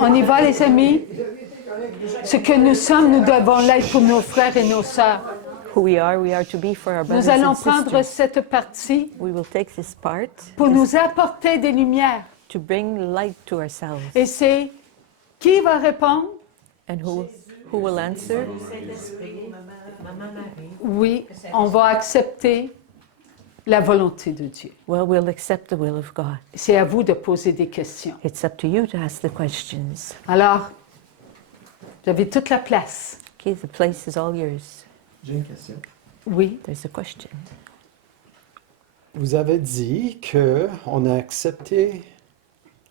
on y va les amis. Ce que nous sommes, nous devons l'être pour nos frères et nos sœurs. Who we are to be for our brothers Nous allons and prendre sisters. cette partie We will take this part pour nous apporter des lumières. to bring light to ourselves. Et c'est qui va répondre? And who will answer? Oui, on va accepter la volonté de Dieu. Well, we'll accept the will of God. C'est à vous de poser des questions. It's up to you to ask the questions. Alors, vous avez toute la place. Okay, the place is all yours. J'ai une question. Oui. There's a question. Vous avez dit qu'on a accepté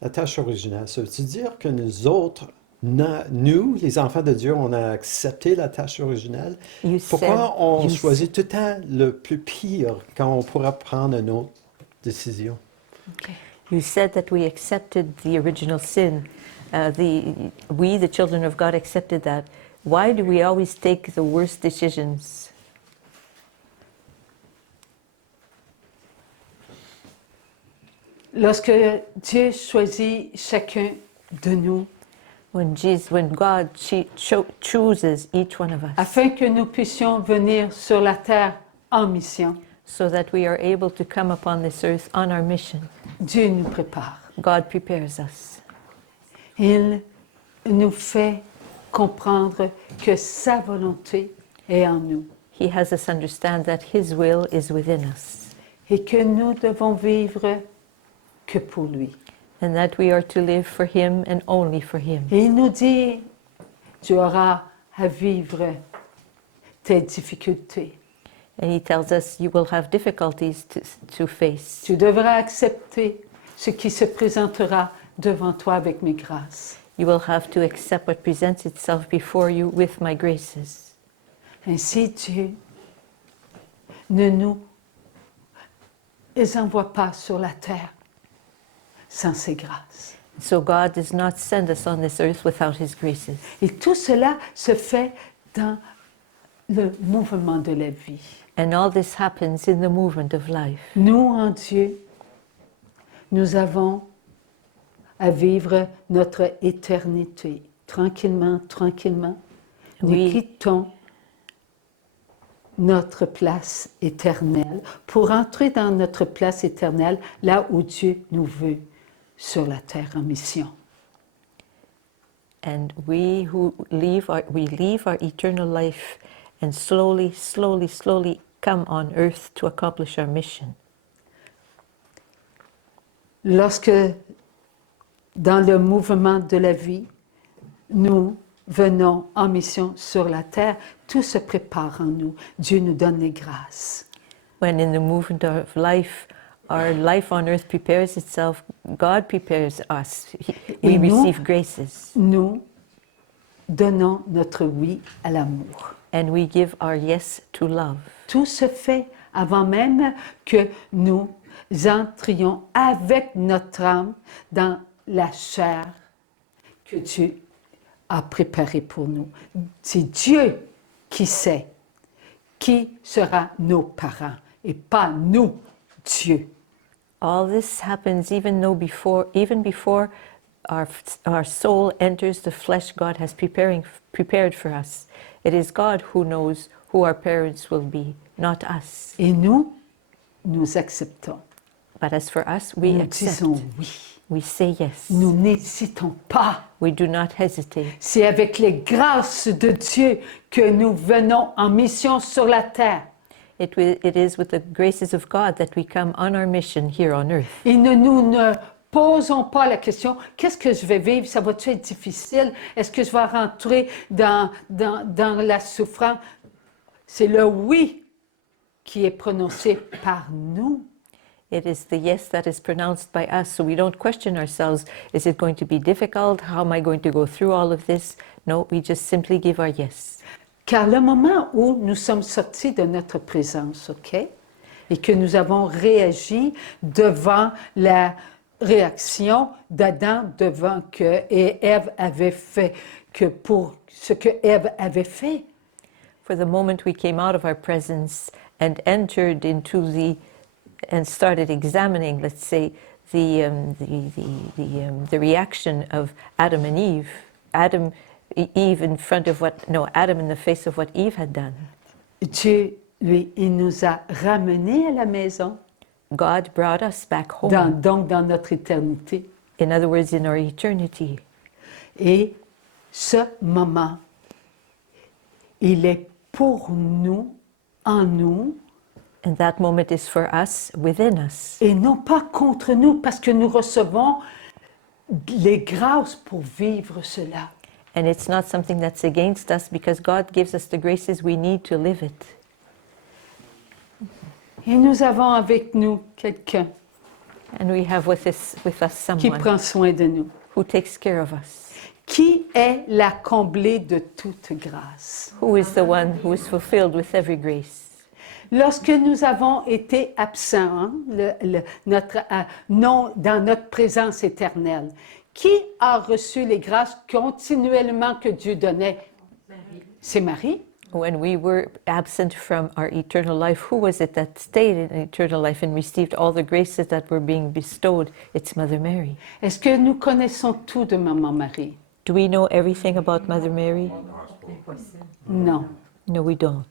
la tâche originale. Ça veut-tu dire que nous autres, nous, les enfants de Dieu, on a accepté la tâche originale? You Pourquoi on you choisit tout le temps le plus pire quand on pourra prendre une autre décision? You said that we accepted the original sin. We, the children of God, accepted that. Why do we always take the worst decisions? Lorsque Dieu choisit chacun de nous When God chooses each one of us, afin que nous puissions venir sur la terre en mission, so that we are able to come upon this earth on our mission, Dieu nous prépare. God prepares us. Il nous fait comprendre que sa volonté est en nous He has us understand that His will is within us, et que nous devons vivre que pour lui. and that we are to live for Him and only for Him. Et il nous dit, tu auras à vivre tes difficultés. And He tells us you will have difficulties to face. Tu devras accepter ce qui se présentera devant toi avec mes grâces. You will have to accept what presents itself before you with my graces. Ainsi, Dieu ne nous envoie pas sur la terre sans ses grâces. So God does not send us on this earth without His graces. Et tout cela se fait dans le mouvement de la vie. And all this happens in the movement of life. Nous, en Dieu, nous avons à vivre notre éternité. Tranquillement, tranquillement, nous Oui. quittons notre place éternelle pour entrer dans notre place éternelle, là où Dieu nous veut, sur la terre en mission. And we leave our eternal life and slowly come on earth to accomplish our mission. Lorsque, dans le mouvement de la vie, nous venons en mission sur la terre, tout se prépare en nous. Dieu nous donne les grâces. When in the movement of life, our life on earth prepares itself, God prepares us. We Et nous- receive graces. Nous donnons notre oui à l'amour. And we give our yes to love. Tout se fait avant même que nous entrions avec notre âme dans la chair que Dieu a préparée pour nous. C'est Dieu qui sait qui sera nos parents et pas nous, Dieu. All this happens even before our soul enters the flesh God has prepared for us. It is God who knows who our parents will be, not us. Et nous acceptons. But as for us, we Nous accept. disons oui. We say yes. Nous n'hésitons pas. We do not hesitate. C'est avec les grâces de Dieu que nous venons en mission sur la terre. It is with the graces of God that we come on our mission here on earth. Et nous ne posons pas la question, qu'est-ce que je vais vivre? Ça va-tu être difficile? Est-ce que je vais rentrer dans la souffrance? C'est le oui qui est prononcé par nous. It is the yes that is pronounced by us, so we don't question ourselves. Is it going to be difficult? How am I going to go through all of this? No, we just simply give our yes. Car le moment où nous sommes sortis de notre présence, OK, et que nous avons réagi devant la réaction d'Adam devant que Ève avait fait, que pour ce que Ève avait fait, For the moment we came out of our presence and entered into and started examining, let's say, the reaction of Adam and Eve. Eve in front of Adam in the face of what Eve had done. Dieu, lui, il nous a ramenés à la maison, God brought us back home. donc dans notre éternité. In other words, in our eternity. Et ce moment, il est pour nous, en nous, And that moment is for us, within us. et non pas contre nous, parce que nous recevons les grâces pour vivre cela. And it's not something that's against us because God gives us the graces we need to live it. Et nous avons avec nous quelqu'un And we have with us qui someone prend soin de nous, who takes care of us, qui est la comblée de toute grâce. who is the one who is fulfilled with every grace. Lorsque nous avons été absents, hein, non dans notre présence éternelle, qui a reçu les grâces continuellement que Dieu donnait? C'est Marie. When we were absent from our eternal life, who was it that stayed in eternal life and received all the graces that were being bestowed? It's Mother Mary. Est-ce que nous connaissons tout de Maman Marie? Do we know everything about Mother Mary? Non. No, we don't.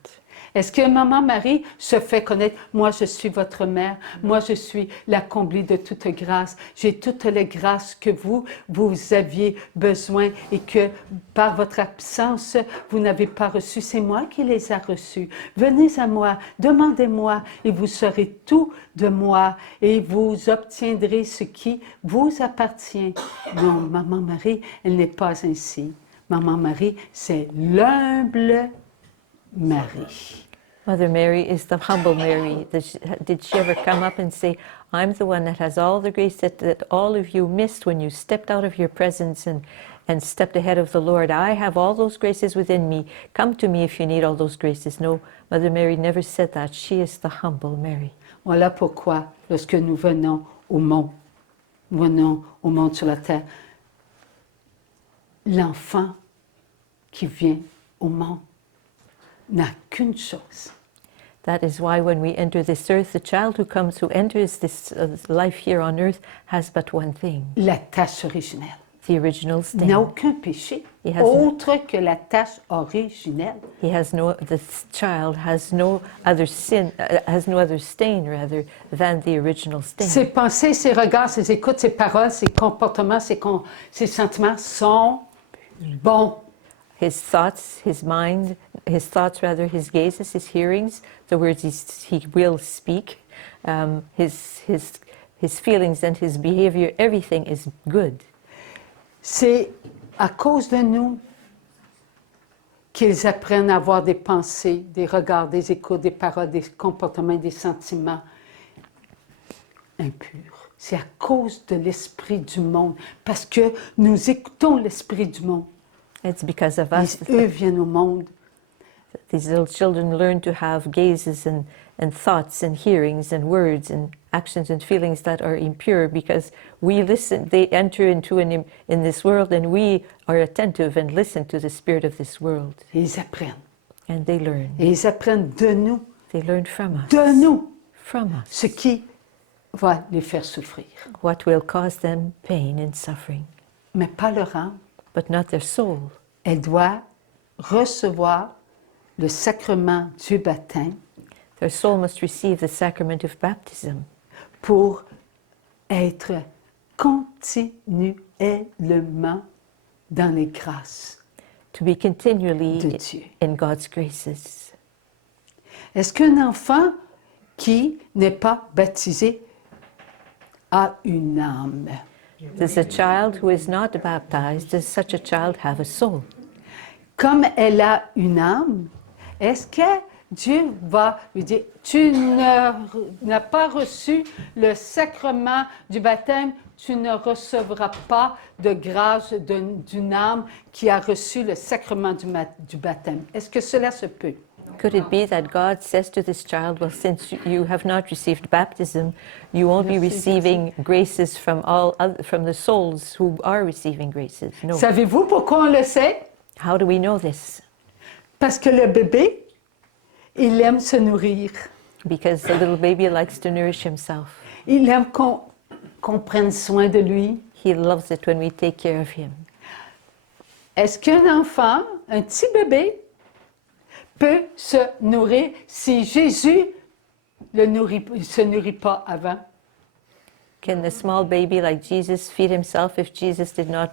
Est-ce que Maman Marie se fait connaître? Moi, je suis votre mère. Moi, je suis la comblée de toute grâce. J'ai toutes les grâces que vous aviez besoin et que par votre absence, vous n'avez pas reçues. C'est moi qui les ai reçues. Venez à moi, demandez-moi et vous saurez tout de moi et vous obtiendrez ce qui vous appartient. Non, Maman Marie, elle n'est pas ainsi. Maman Marie, c'est l'humble Marie. Mother Mary is the humble Mary. Did she ever come up and say, I'm the one that has all the grace that all of you missed when you stepped out of your presence and stepped ahead of the Lord? I have all those graces within me. Come to me if you need all those graces. No, Mother Mary never said that. She is the humble Mary. Voilà pourquoi, lorsque nous venons au monde sur la terre, l'enfant qui vient au monde n'a qu'une chose. That is why when we enter this earth, the child who enters this life here on earth has but one thing. La tâche originelle. The original Il n'a stain. aucun péché He has autre que la tâche originelle. The child has no other sin, has no other stain rather than the original stain. Ses pensées, ses regards, ses écoutes, ses paroles, ses comportements, ses sentiments sont bons. His thoughts, his gazes, his hearings, the words he will speak, his feelings and his behavior, everything is good. C'est à cause de nous qu'ils apprennent à avoir des pensées, des regards, des écoutes, des paroles, des comportements, des sentiments impurs. C'est à cause de l'esprit du monde, parce que nous écoutons l'esprit du monde. It's because of us. Eux viennent au monde. These little children learn to have gazes and thoughts and hearings and words and actions and feelings that are impure because we listen. They enter into in this world and we are attentive and listen to the spirit of this world. Et ils apprennent. And they learn. Et ils apprennent de nous. They learn from us. De nous. From us. Ce qui va les faire souffrir. What will cause them pain and suffering. Mais pas leur âme. But not their soul. Elle doit recevoir le sacrement du baptême. Their soul must receive the sacrament of baptism. Pour être continuellement dans les grâces to be continually de Dieu. in God's graces. Est-ce qu'un enfant qui n'est pas baptisé a une âme? Does a child who is not baptized, does such a child have a soul? Comme elle a une âme, est-ce que Dieu va lui dire, tu n'as pas reçu le sacrement du baptême, tu ne recevras pas de grâce d'une âme qui a reçu le sacrement du baptême? Est-ce que cela se peut? Could it be that God says to this child, well, since you have not received baptism, you won't be receiving graces from the souls who are receiving graces? No. Savez-vous pourquoi on le sait? How do we know this? Parce que le bébé, il aime se nourrir. Because the little baby likes to nourish himself. Il aime qu'on qu'on prenne soin de lui. He loves it when we take care of him. Est-ce qu'un enfant, un petit bébé, peut se nourrir si Jésus ne se nourrit pas avant? Can the small baby like Jesus feed himself if Jesus did not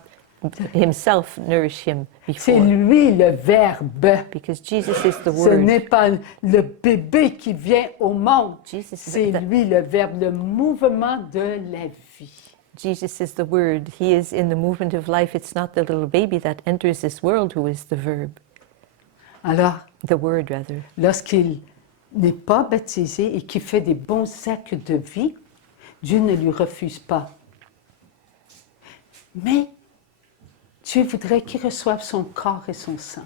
himself nourish him C'est before? lui le Verbe. Because Jesus is the Ce n'est Word. pas le bébé qui vient au monde. Jesus, C'est lui le Verbe, le mouvement de la vie. Jesus is the Word. He is in the movement of life. It's not the little baby that enters this world who is the verb. Alors, The Word, rather. lorsqu'il n'est pas baptisé et qu'il fait des bons actes de vie, Dieu ne lui refuse pas. Mais Dieu voudrait qu'il reçoive son corps et son sang,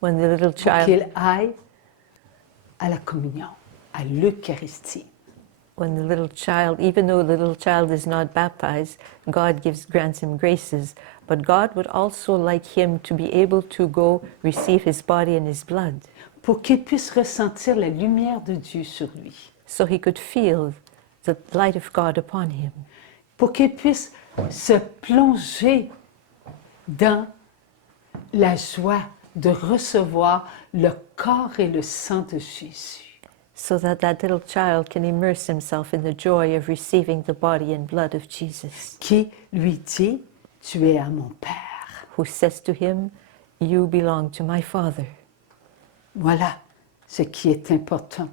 When the little pour child, qu'il aille à la communion, à l'Eucharistie. when the little child, even though the little child is not baptized, God grants him graces. But God would also like him to be able to go receive his body and his blood, Pour qu'il puisse ressentir la lumière de Dieu sur lui. so he could feel the light of God upon him, Pour qu'il puisse se plonger dans la joie de recevoir le corps et le sang de Jésus. so that that little child can immerse himself in the joy of receiving the body and blood of Jesus, Qui lui dit, tu es à mon Père. who says to him, "You belong to my Father." Voilà ce qui est important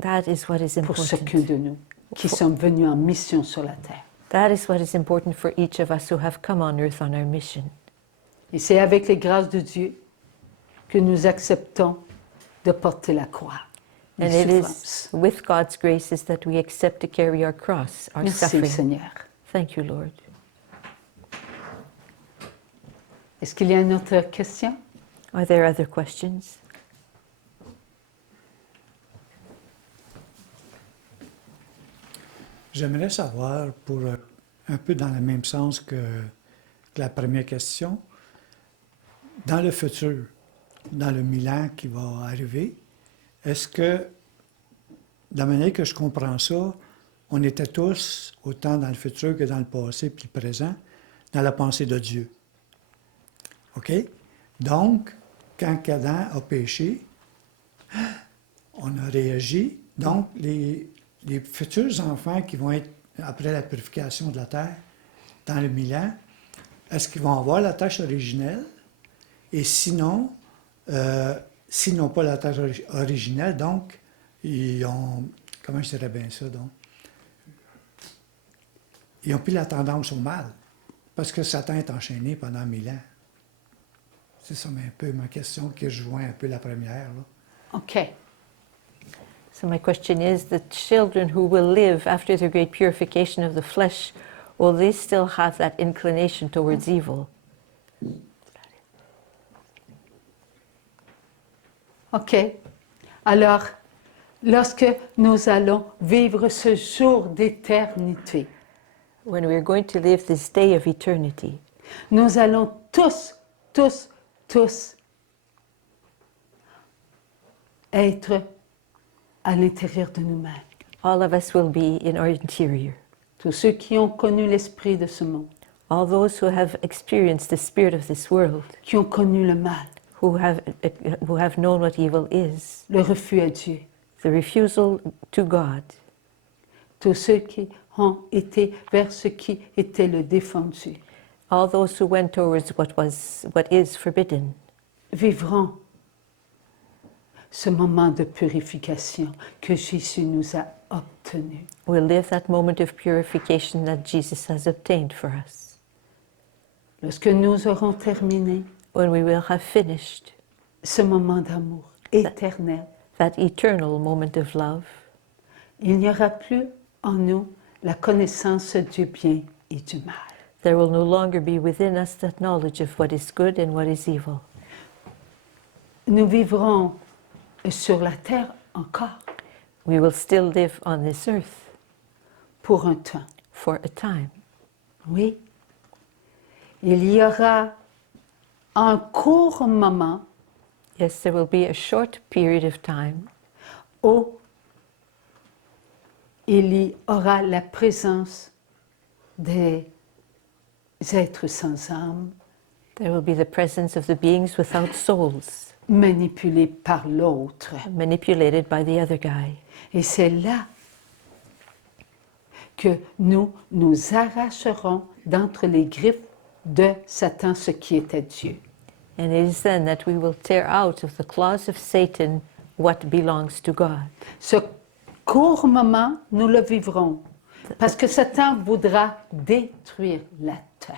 That is what is pour chacun important. de nous qui sommes venus en mission sur la terre. That is what is important for each of us who have come on earth on our mission. Et c'est avec les grâces de Dieu que nous acceptons de porter la croix. les And it souffrances. is with God's graces that we accept to carry our cross, our Merci suffering. Seigneur. Thank you, Lord. Est-ce qu'il y a une autre question? Are there other questions? J'aimerais savoir, pour un peu dans le même sens que la première question, dans le futur, dans le Milan qui va arriver, est-ce que, de la manière que je comprends ça, on était tous, autant dans le futur que dans le passé puis le présent, dans la pensée de Dieu? OK? Donc, quand Adam a péché, on a réagi. Donc, les futurs enfants qui vont être, après la purification de la terre, dans le Milan, est-ce qu'ils vont avoir la tâche originelle? Et sinon, s'ils n'ont pas la tâche originelle, donc, ils ont, comment je dirais bien ça, donc? Ils ont pris la tendance au mal, parce que Satan est enchaîné pendant 1000 ans. C'est ça un peu ma question qui rejoint un peu la première, là. OK. So my question is, the children who will live after the great purification of the flesh, will they still have that inclination towards evil? OK. Alors, lorsque nous allons vivre ce jour d'éternité, When we're going to live this day of eternity, nous allons tous être à l'intérieur de nous-mêmes. all of us will be in our interior. Tous ceux qui ont connu l'esprit de ce monde, All those who have experienced the spirit of this world, qui ont connu le mal, who have known what evil is, le refus à Dieu, the refusal to God, tous ceux qui ont été vers ce qui était le défendu, all those who went towards what is forbidden, vivront ce moment de purification que Jésus nous a obtenu. will live that moment of purification that Jesus has obtained for us. Lorsque nous aurons terminé When we will have finished ce moment d'amour éternel, that eternal moment of love, il n'y aura plus en nous la connaissance du bien et du mal. there will no longer be within us that knowledge of what is good and what is evil. Nous vivrons sur la terre encore We will still live on this earth pour un temps. for a time. Oui. Il y aura un court moment Yes, there will be a short period of time où il y aura la présence des êtres sans âme, There will be the presence of the beings without souls, manipulés par l'autre. manipulated by the other guy. Et c'est là que nous nous arracherons d'entre les griffes de Satan ce qui était Dieu. And it is then that we will tear out of the claws of Satan what belongs to God. Ce court moment, nous le vivrons parce que Satan voudra détruire la terre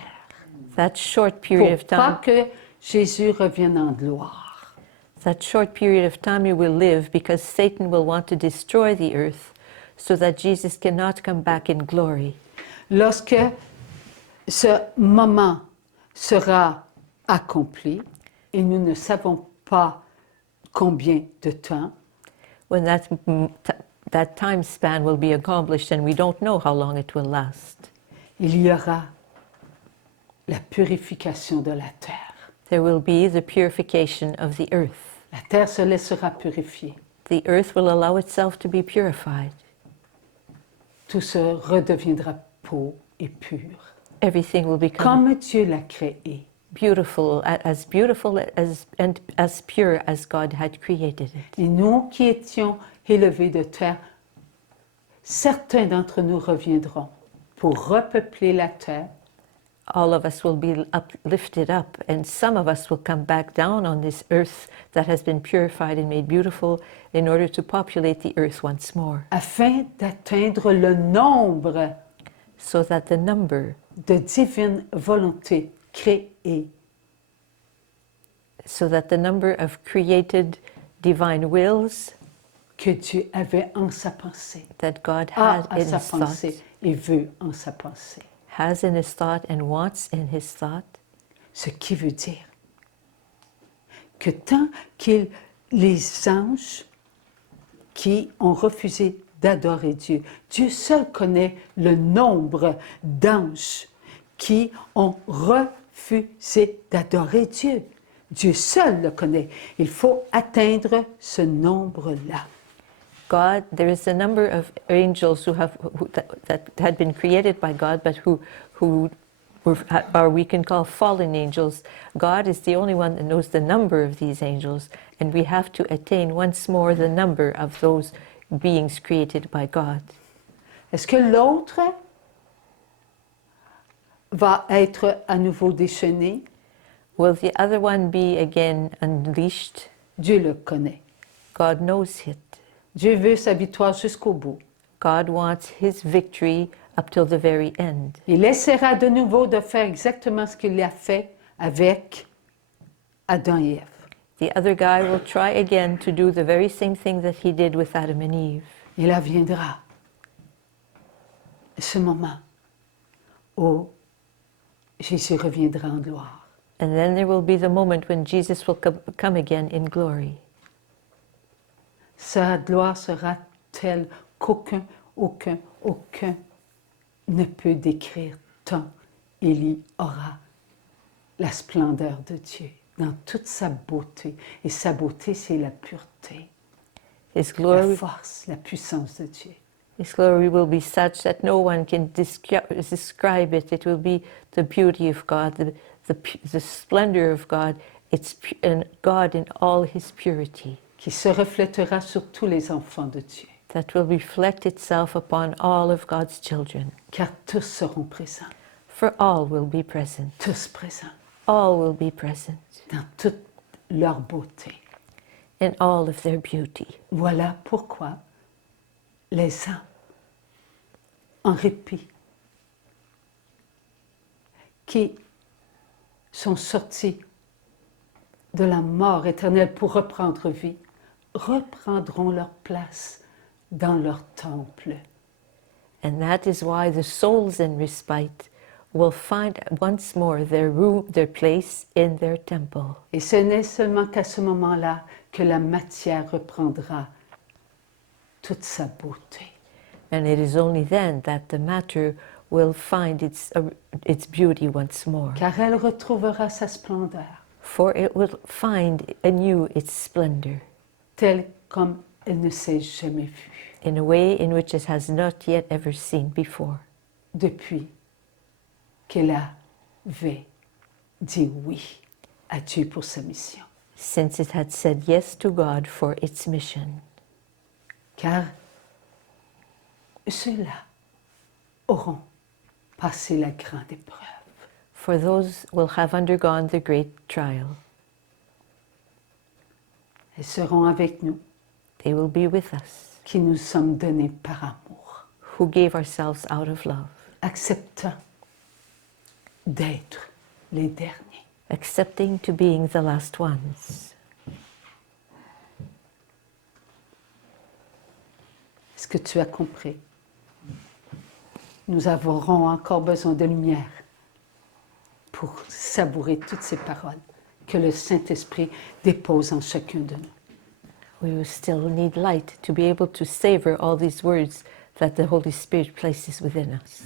That short pour period of pas time, que Jésus revienne en gloire. that short period of time you will live because Satan will want to destroy the earth so that Jesus cannot come back in glory. Lorsque ce moment sera accompli, et nous ne savons pas combien de temps, When that time span will be accomplished, and we don't know how long it will last, il y aura la purification de la terre. there will be the purification of the earth. La terre se laissera purifier. The earth will allow itself to be purified. Tout se redeviendra beau et pur, Everything will become comme Dieu l'a créé. beautiful and as pure as God had created it. Et nous qui étions élevés de terre, certains d'entre nous reviendront pour repeupler la terre All of us will be lifted up, and some of us will come back down on this earth that has been purified and made beautiful in order to populate the earth once more, afin d'atteindre le nombre so that the number de divine volonté créée of created divine wills que Dieu avait en sa pensée, that God a had à in sa his thought, pensée et veut en sa pensée. has in his thought and wants in his thought. Ce qui veut dire que tant que les anges qui ont refusé d'adorer Dieu, Dieu seul connaît le nombre d'anges qui ont refusé d'adorer Dieu. Dieu seul le connaît. Il faut atteindre ce nombre-là. God, there is a number of angels that had been created by God, but who were, or we can call fallen angels. God is the only one that knows the number of these angels, and we have to attain once more the number of those beings created by God. Est-ce que l'autre va être à nouveau déchaîné? Will the other one be again unleashed? Dieu le connaît. God knows it. Dieu veut sa victoire jusqu'au bout. God wants his victory up till the very end. Il essaiera de nouveau de faire exactement ce qu'il a fait avec Adam et Ève. The other guy will try again to do the very same thing that he did with Adam and Eve. Et là viendra ce moment où Jésus reviendra en gloire. And then there will be the moment when Jesus will come again in glory. Sa gloire sera telle qu'aucun ne peut décrire tant il y aura la splendeur de Dieu dans toute sa beauté. Et sa beauté, c'est la pureté, His la glory, force, la puissance de Dieu. His glory will be such that no one can describe it. It will be the beauty of God, the splendor of God. And God in all His purity. Qui se reflètera sur tous les enfants de Dieu. That will reflect itself upon all of God's children. Car tous seront présents, For all will be present. tous présents, All will be present dans toute leur beauté. in all of their beauty. Voilà pourquoi les âmes, en répit, qui sont sortis de la mort éternelle pour reprendre vie, reprendront leur place dans leur temple. And that is why the souls in respite will find once more their room, their place in their temple. Et ce n'est seulement qu'à ce moment-là que la matière reprendra toute sa beauté. And it is only then that the matter will find its beauty once more. Car elle retrouvera sa splendeur, For it will find anew its splendor, telle comme elle ne s'est jamais vue. in a way in which it has not yet ever seen before, depuis qu'elle avait dit oui à Dieu pour sa mission. since it had said yes to God for its mission. Car ceux-là auront passé la grande épreuve. For those will have undergone the great trial. Elles seront avec nous, They will be with us, qui nous sommes donnés par amour, who gave ourselves out of love, acceptant d'être les derniers. accepting to being the last ones. Est-ce que tu as compris? Nous aurons encore besoin de lumière pour savourer toutes ces paroles que le Saint-Esprit dépose en chacun de nous. We will still need light to be able to savor all these words that the Holy Spirit places within us.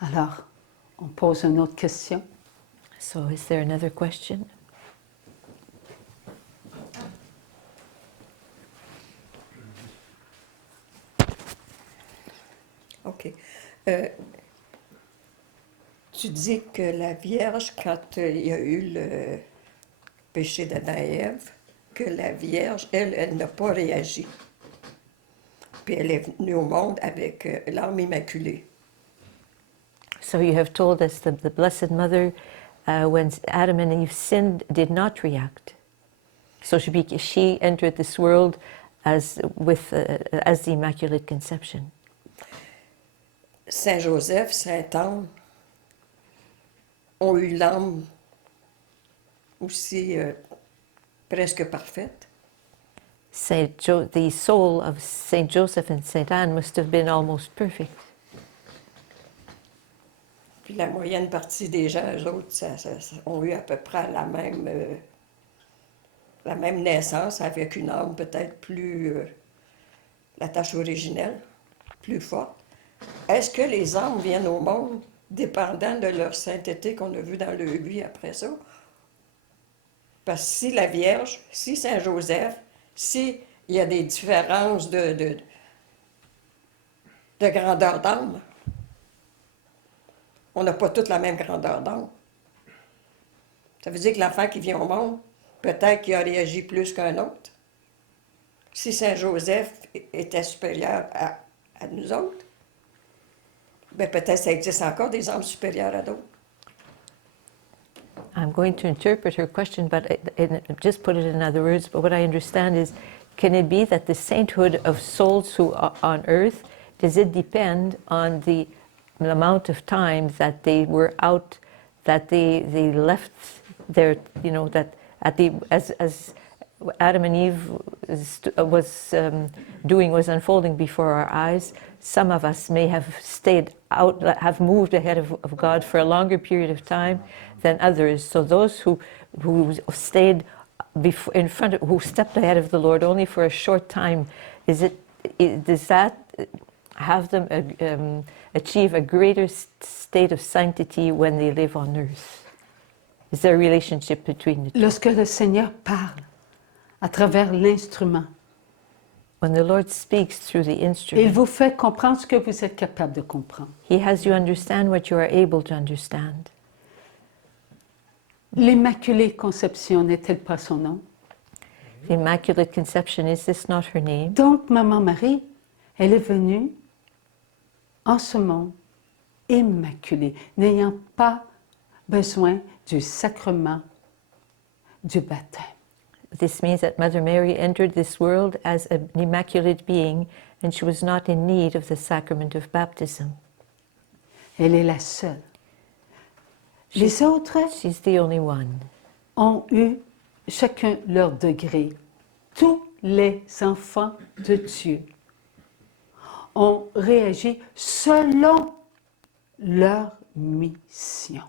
Alors, on pose une autre question. So, is there another question? OK. Tu dis que la Vierge, quand il y a eu le péché d'Adam et Ève, que la Vierge, elle n'a pas réagi. Puis elle est venue au monde avec l'âme immaculée. So, you have told us that the Blessed Mother, when Adam and Eve sinned, did not react. So, she entered this world as the Immaculate Conception. Saint Joseph, Saint Anne ont eu l'âme aussi presque parfaite. The soul of Saint Joseph and Saint Anne must have been almost perfect. Puis la moyenne partie des gens, eux autres, ont eu à peu près la même naissance, avec une âme peut-être plus, la tâche originelle, plus forte. Est-ce que les âmes viennent au monde dépendant de leur sainteté qu'on a vu dans le 8 après ça? Parce que si la Vierge, si Saint Joseph, s'il y a des différences de grandeur d'âme, on n'a pas toute la même grandeur d'âme. Ça veut dire que l'enfant qui vient au monde, peut-être qu'il a réagi plus qu'un autre. Si Saint Joseph était supérieur à nous autres, bien peut-être ça existe encore des âmes supérieures à d'autres. I'm going to interpret her question, but just put it in other words. But what I understand is, can it be that the sainthood of souls who are on earth, does it depend on the amount of time that they were out, that they left their, that at the as Adam and Eve was unfolding before our eyes, some of us may have stayed out, have moved ahead of God for a longer period of time than others. So those who stayed in front of, who stepped ahead of the Lord only for a short time, does that have them achieve a greater state of sanctity when they live on earth? Is there a relationship between the two? Lorsque le Seigneur parle à travers l'instrument, When the Lord speaks through the il instrument, vous fait comprendre ce que vous êtes capable de comprendre. He has you understand what you are able to understand. L'Immaculée Conception n'est-elle pas son nom? The Immaculate Conception, is this not her name? Donc, Maman Marie, elle est venue en ce monde immaculée, n'ayant pas besoin du sacrement du baptême. This means that Mother Mary entered this world as an immaculate being, and she was not in need of the sacrament of baptism. Elle est la seule. Les autres She's the only one. ont eu chacun leur degré. Tous les enfants de Dieu ont réagi selon leur mission.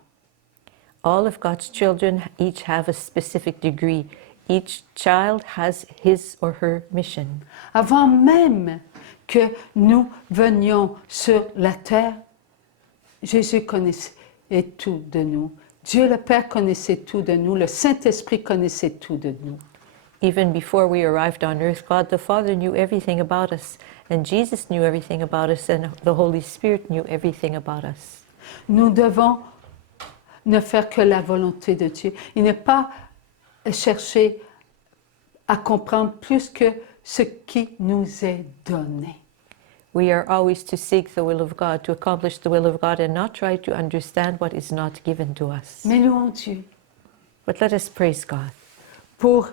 All of God's children each have a specific degree. Each child has his or her mission. Avant même que nous venions sur la terre, Jésus connaissait tout de nous. Dieu le Père connaissait tout de nous. Le Saint-Esprit connaissait tout de nous. Even before we arrived on earth, God the Father knew everything about us, and Jesus knew everything about us, and the Holy Spirit knew everything about us. Nous devons ne faire que la volonté de Dieu et ne pas chercher à comprendre plus que ce qui nous est donné. We are always to seek the will of God, to accomplish the will of God, and not try to understand what is not given to us. Mais louons Dieu But let us praise God pour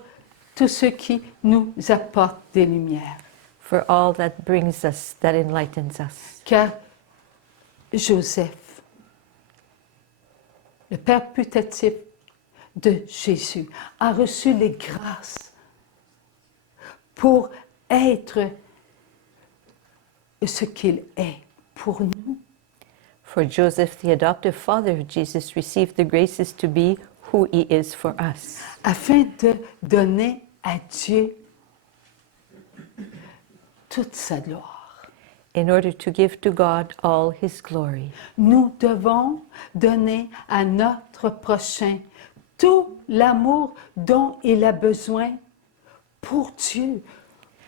tout ce qui nous apporte des lumières. for all that brings us, that enlightens us. Car Joseph, le père putatif de Jésus, a reçu les grâces pour être ce qu'il est pour nous. For Joseph, the adoptive father of Jesus, received the graces to be who he is for us, Afin de donner à Dieu toute sa gloire. in order to give to God all his glory. Nous devons donner à notre prochain tout l'amour dont il a besoin pour Dieu,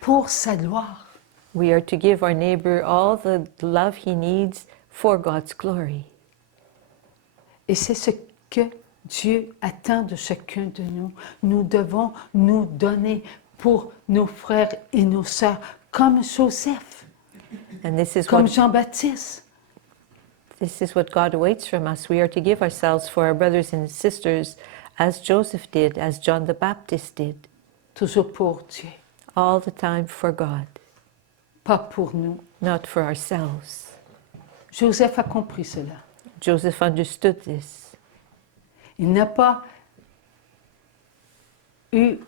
pour sa gloire. We are to give our neighbor all the love he needs for God's glory. Et c'est ce que Dieu attend de chacun de nous. Nous devons nous donner pour nos frères et nos sœurs, comme Joseph, And this is comme what Jean-Baptiste. God awaits from us. We are to give ourselves for our brothers and sisters as Joseph did, as John the Baptist did, Toujours pour Dieu, all the time for God, pas pour nous. not for ourselves. Joseph a compris cela. Joseph understood this. Il n'a pas eu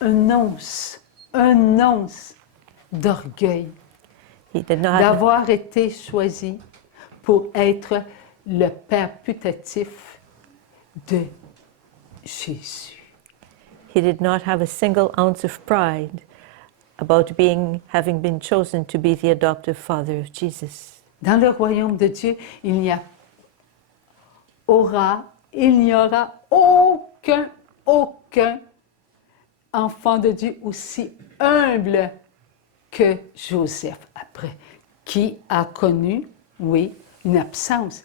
un once d'orgueil He did not d'avoir été choisi pour être le père putatif de Jésus. He did not have a single ounce of pride about having been chosen to be the adoptive father of Jesus. Dans le royaume de Dieu, il n'y aura aucun enfant de Dieu aussi humble que Joseph après, qui a connu, oui, une absence.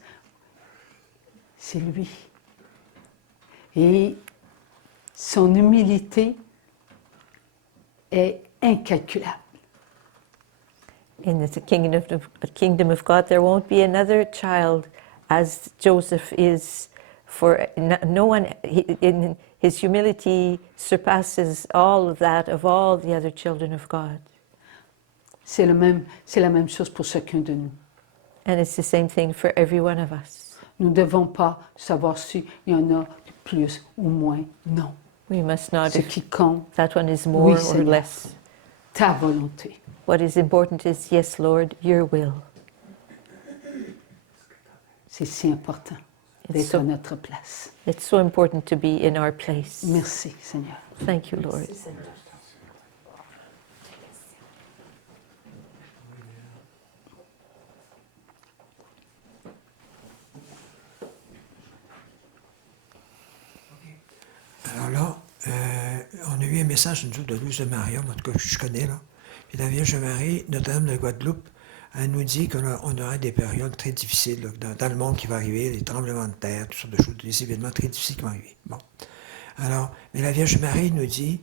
C'est lui. Et son humilité est incalculable. In the kingdom of God, there won't be another child as Joseph is. For no one, in his humility surpasses all of that of all the other children of God. C'est la même chose pour chacun de nous. And it's the same thing for every one of us. Nous ne devons pas savoir s'il y en a plus ou moins. Non. We must not, Ce if qui compte, that one is more Oui, or Seigneur. less. ta volonté. What is important is, yes, Lord, your will. C'est si important It's d'être so- à notre place. It's so important to be in our place. Merci, Seigneur. Thank you, Lord. Alors là, on a eu un message, nous autres, de Louise de Maria, en tout cas, je connais, là. Puis la Vierge Marie, Notre-Dame de Guadeloupe, elle nous dit qu'on aura des périodes très difficiles là, dans le monde qui va arriver, les tremblements de terre, toutes sortes de choses, des événements très difficiles qui vont arriver. Bon. Alors, mais la Vierge Marie nous dit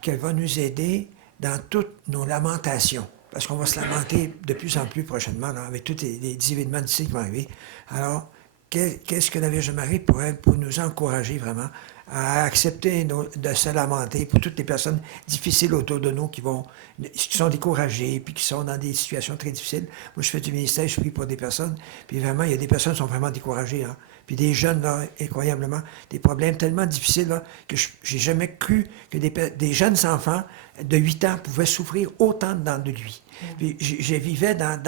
qu'elle va nous aider dans toutes nos lamentations. Parce qu'on va se lamenter de plus en plus prochainement, là, avec tous les événements difficiles qui vont arriver. Alors, qu'est-ce que la Vierge Marie pourrait pour nous encourager vraiment à accepter de se lamenter pour toutes les personnes difficiles autour de nous qui sont découragées puis qui sont dans des situations très difficiles. Moi, je fais du ministère, je prie pour des personnes, puis vraiment, il y a des personnes qui sont vraiment découragées. Hein. Puis des jeunes, là, incroyablement, des problèmes tellement difficiles là, que j'ai jamais cru que des jeunes enfants de 8 ans pouvaient souffrir autant dedans de lui. Puis je vivais dans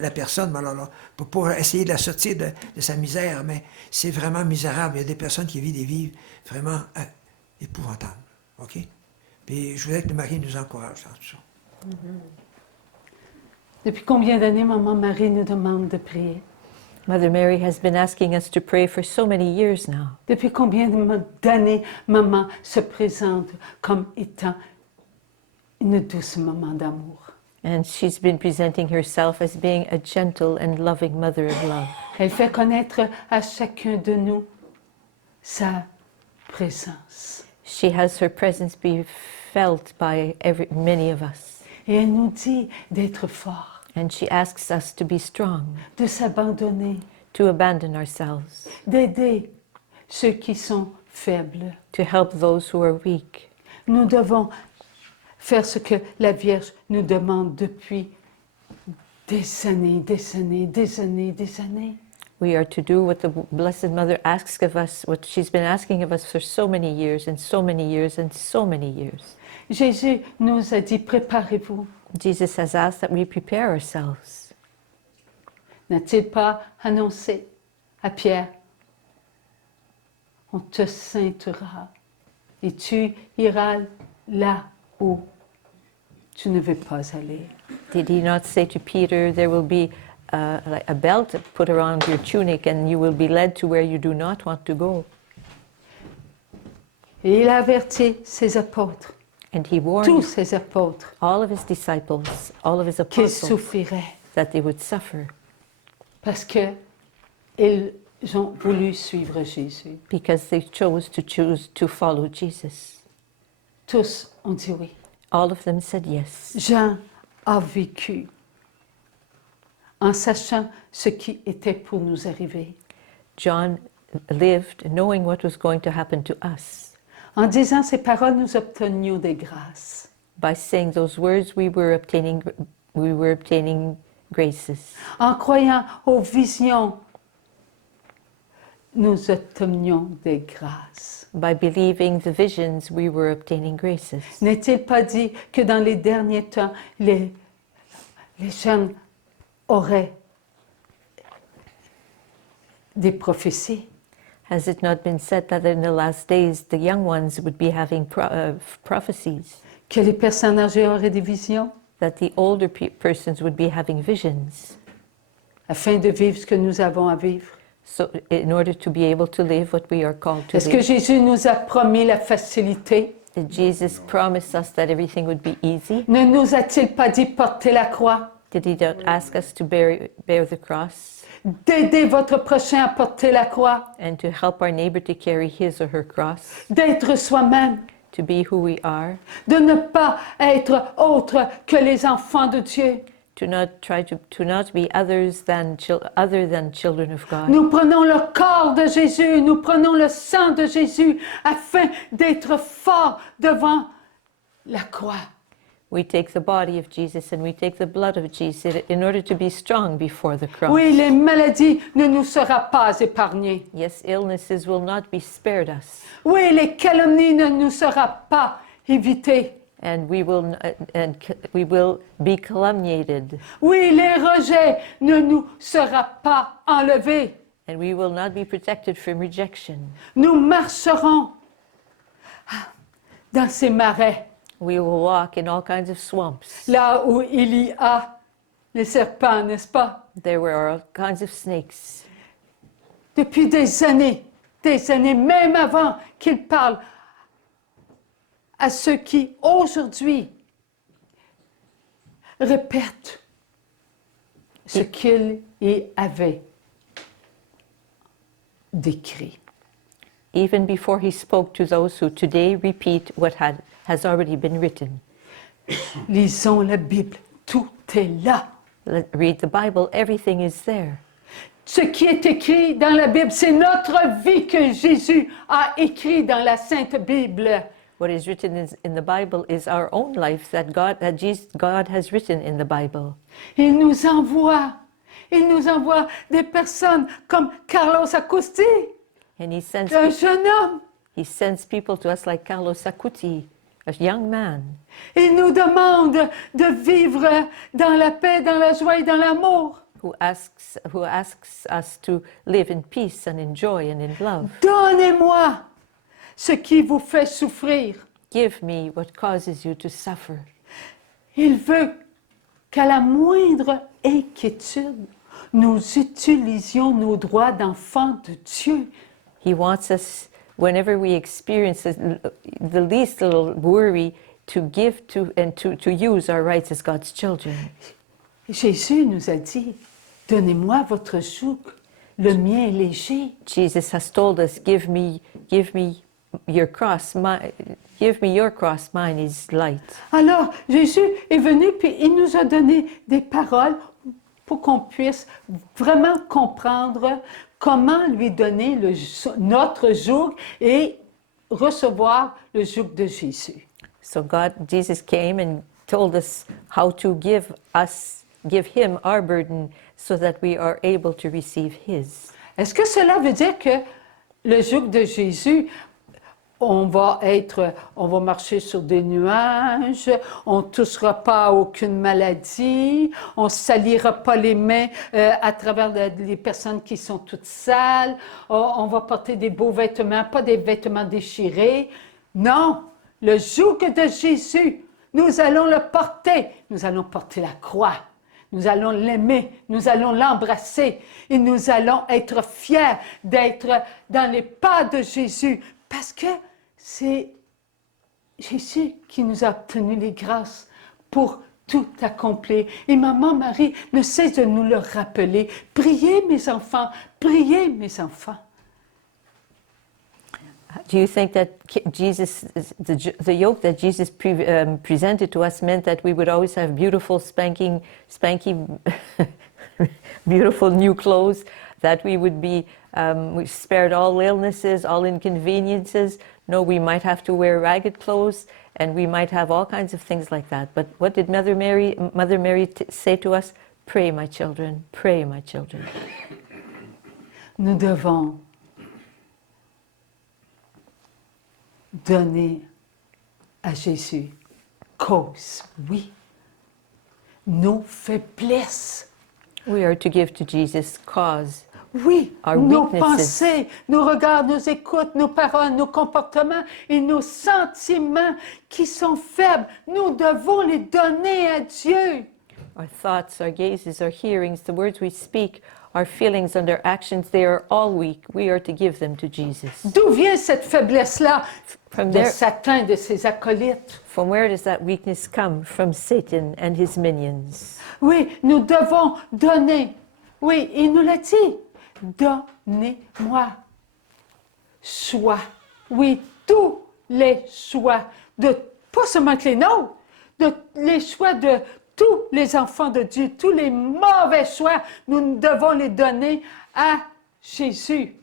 la personne alors là, pour essayer de la sortir de sa misère, mais c'est vraiment misérable. Il y a des personnes qui vivent des vies vraiment épouvantables. OK? Puis je voudrais que Marie nous encourage dans tout ça. Depuis combien d'années Maman Marie nous demande de prier? Mother Mary has been asking us to pray for so many years now. Depuis combien d'années maman se présente comme étant une douce maman d'amour? And she's been presenting herself as being a gentle and loving mother of love. Elle fait connaître à chacun de nous sa présence. She has her presence be felt by many of us. Et elle nous dit d'être forts, And she asks us to be strong, de s'abandonner, to abandon ourselves, d'aider ceux qui sont faibles. to help those who are weak. Nous devons faire ce que la Vierge nous demande depuis des années, des années, des années, des années. We are to do what the Blessed Mother asks of us, what she's been asking of us for so many years and so many years and so many years. Jésus nous a dit, préparez-vous. Jesus has asked that we prepare ourselves. N'a-t-il pas annoncé à Pierre, on te ceintera et tu iras là où tu ne veux pas aller. Did he not say to Peter, there will be like a belt put around your tunic and you will be led to where you do not want to go? Et il a averti ses apôtres, And he warned tous ses apôtres, all of his disciples, all of his qu'ils apostles, souffriraient that they would suffer parce qu'ils ont voulu suivre Jésus. because they chose to follow Jesus. Tous ont dit oui. All of them said yes. Jean a vécu en sachant ce qui était pour nous arriver, John lived knowing what was going to happen to us. en disant ces paroles, nous obtenions des grâces. By saying those words, we were obtaining graces. En croyant aux visions, nous obtenions des grâces. By believing the visions, we were obtaining graces. N'est-il pas dit que dans les derniers temps, les jeunes auraient des prophéties? Has it not been said that in the last days the young ones would be having prophecies? Que les personnes âgées auraient des visions? That the older persons would be having visions? Afin de vivre ce que nous avons à vivre. So, in order to be able to live what we are called to Est-ce que live. Jésus nous a promis la facilité? Did Jesus promise us that everything would be easy? Ne nous a-t-il pas dit porter la croix? Did he not ask us to bear the cross D'aider votre prochain à porter la croix? and to help our neighbor to carry his or her cross, D'être soi-même? to be who we are, De ne pas être autre que les enfants de Dieu? to not be other than children of God? Nous prenons le corps de Jésus, nous prenons le sang de Jésus afin d'être forts devant la croix. We take the body of Jesus and we take the blood of Jesus in order to be strong before the cross. Oui, les maladies ne nous seront pas épargnées. Yes, illnesses will not be spared us, Oui, les calomnies ne nous seront pas évitées. and we will be calumniated, Oui, les rejets ne nous seront pas enlevés. and we will not be protected from rejection. Nous marcherons dans ces marais, We will walk in all kinds of swamps. là où il y a les serpents, n'est-ce pas? There were all kinds of snakes. Depuis des années, même avant qu'il parle à ceux qui aujourd'hui répètent ce qu'il y avait décrit. Even before he spoke to those who today repeat what has already been written. Lisons la Bible, tout est là. Read the Bible, everything is there. Ce qui est écrit dans la Bible, c'est notre vie que Jésus a écrit dans la Sainte Bible. What is written in the Bible is our own life that God has written in the Bible. Il nous envoie des personnes comme Carlos Acosti, And he sends un jeune homme. people to us like Carlos Sacuti, a young man. Il nous demande de vivre dans la paix, dans la joie et dans l'amour. Who asks us to live in peace and in joy and in love. Donnez-moi ce qui vous fait souffrir. Give me what causes you to suffer. Il veut qu'à la moindre inquiétude, nous utilisions nos droits d'enfants de Dieu. He wants us, whenever we experience the least little worry, to give to and to use our rights as God's children. Jésus nous a dit, donnez-moi votre joug, le mien est léger. Jesus has told us, give me your cross, give me your cross, mine is light. Alors, Jésus est venu, puis il nous a donné des paroles pour qu'on puisse vraiment comprendre comment lui donner notre joug et recevoir le joug de Jésus. So Jesus came and told us how to give him our burden so that we are able to receive his. Est-ce que cela veut dire que le joug de Jésus, on va marcher sur des nuages, on ne touchera pas à aucune maladie, on ne salira pas les mains à travers les personnes qui sont toutes sales, on va porter des beaux vêtements, pas des vêtements déchirés. Non, le joug de Jésus, nous allons le porter, nous allons porter la croix. Nous allons l'aimer, nous allons l'embrasser et nous allons être fiers d'être dans les pas de Jésus parce que c'est Jésus qui nous a obtenu les grâces pour tout accomplir. Et Maman Marie ne cesse de nous le rappeler. Priez mes enfants, priez mes enfants. Do you think that the yoke that Jesus presented to us meant that we would always have beautiful, spanky, beautiful new clothes, that we would be spared all illnesses, all inconveniences? No, we might have to wear ragged clothes, and we might have all kinds of things like that. But what did Mother Mary say to us? Pray, my children, pray, my children. Nous devons donner à Jésus cause, oui, nos faiblesses. We are to give to Jesus cause. Oui, Our nos weaknesses. pensées, nos regards, nos écoutes, nos paroles, nos comportements et nos sentiments qui sont faibles, nous devons les donner à Dieu. Our thoughts, our gazes, our hearings, the words we speak, our feelings and our actions, they are all weak. We are to give them to Jesus. D'où vient cette faiblesse-là? From De there, Satan, de ses acolytes. from where does that weakness come? From Satan and his minions. Oui, nous devons donner. Oui, il nous l'a dit. Donnez-moi choix. Oui, tous les choix. Pas seulement que les nôtres, les choix de tous les enfants de Dieu, tous les mauvais choix, nous devons les donner à Jésus.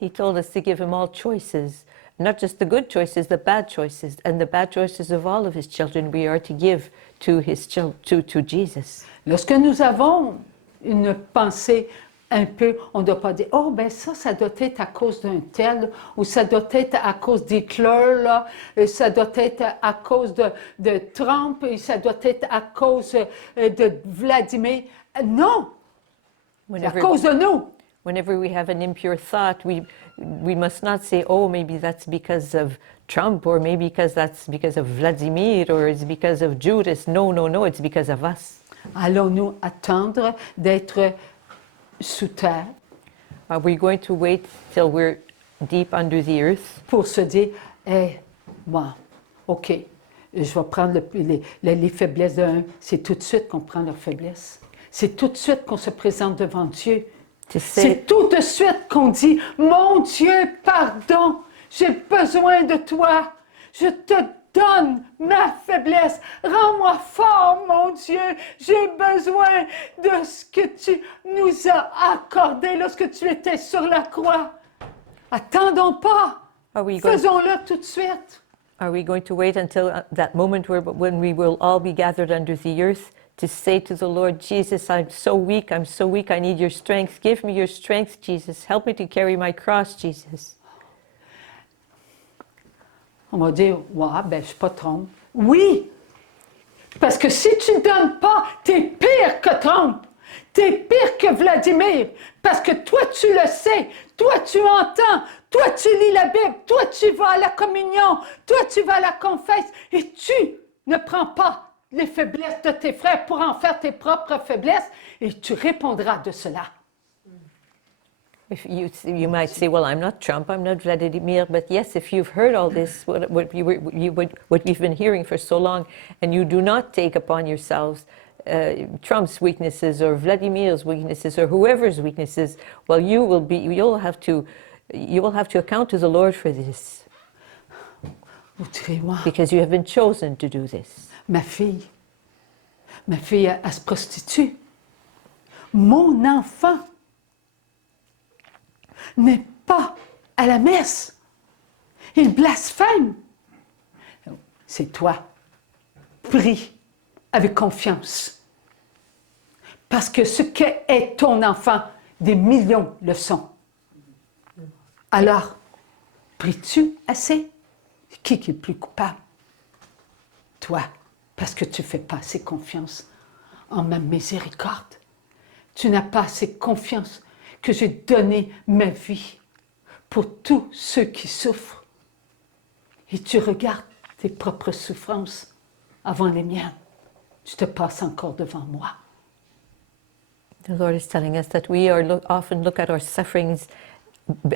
He told us to give him all choices, not just the good choices, the bad choices, and the bad choices of all of his children we are to give to to Jesus. Lorsque nous avons une pensée un peu, on ne doit pas dire, oh, ben ça doit être à cause d'un tel, ou ça doit être à cause d'Hitler, là, et ça doit être à cause de Trump, et ça doit être à cause de Vladimir. Non, c'est à cause de nous. Whenever we have an impure thought, we must not say, oh, maybe that's because of Trump, or maybe that's because of Vladimir, or it's because of Judas. No, it's because of us. Allons-nous attendre d'être sous terre Are we going to wait till we're deep under the earth pour se dire, bon, OK, je vais prendre les faiblesses d'un. C'est tout de suite qu'on prend leurs faiblesses. C'est tout de suite qu'on se présente devant Dieu. to say, C'est tout de suite qu'on dit, mon Dieu, pardon, j'ai besoin de toi. Je te donne ma faiblesse. Rends-moi fort, mon Dieu. J'ai besoin de ce que tu nous as accordé lorsque tu étais sur la croix. Attendons pas. are we going, Faisons-le tout de suite. are we going to wait until that moment when we will all be gathered under the earth to say to the Lord, Jesus, I'm so weak, I need your strength. Give me your strength, Jesus. Help me to carry my cross, Jesus. On va dire, ouais, ben, je suis pas Trump. Oui, parce que si tu ne donnes pas, tu es pire que Trump. Tu es pire que Vladimir. Parce que toi, tu le sais. Toi, tu entends. Toi, tu lis la Bible. Toi, tu vas à la communion. Toi, tu vas à la confesse. Et tu ne prends pas les faiblesses de tes frères pour en faire tes propres faiblesses et tu répondras de cela. If you might say, well, I'm not Trump, I'm not Vladimir, but yes, if you've heard all this, what we've been hearing for so long, and you do not take upon yourselves Trump's weaknesses or Vladimir's weaknesses or whoever's weaknesses, well, you will have to account to the Lord for this, Vous direz, wow, because you have been chosen to do this. ma fille, elle se prostitue. Mon enfant n'est pas à la messe. Il blasphème. C'est toi. Prie avec confiance. Parce que ce qu'est ton enfant, des millions le sont. Alors, pries-tu assez? Qui est le plus coupable? Toi, parce que tu ne fais pas assez confiance en ma miséricorde. Tu n'as pas assez confiance que j'ai donné ma vie pour tous ceux qui souffrent. Et tu regardes tes propres souffrances avant les miennes. Tu te passes encore devant moi. The Lord is telling us that we often look at our sufferings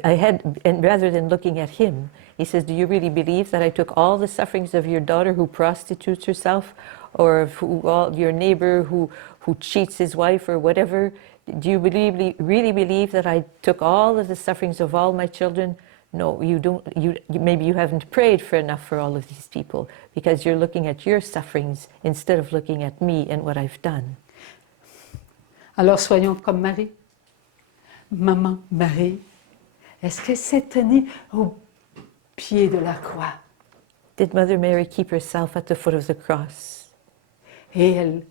ahead, and rather than looking at Him. He says, do you really believe that I took all the sufferings of your daughter who prostitutes herself, or of your neighbor who cheats his wife, or whatever? Do you really believe that I took all of the sufferings of all my children? No, you don't. Maybe you haven't prayed enough for all of these people, because you're looking at your sufferings instead of looking at me and what I've done. Alors soyons comme Marie. Maman Marie, est-ce qu'elle s'est tenue au pied de la croix? Did Mother Mary keep herself at the foot of the cross? Et elle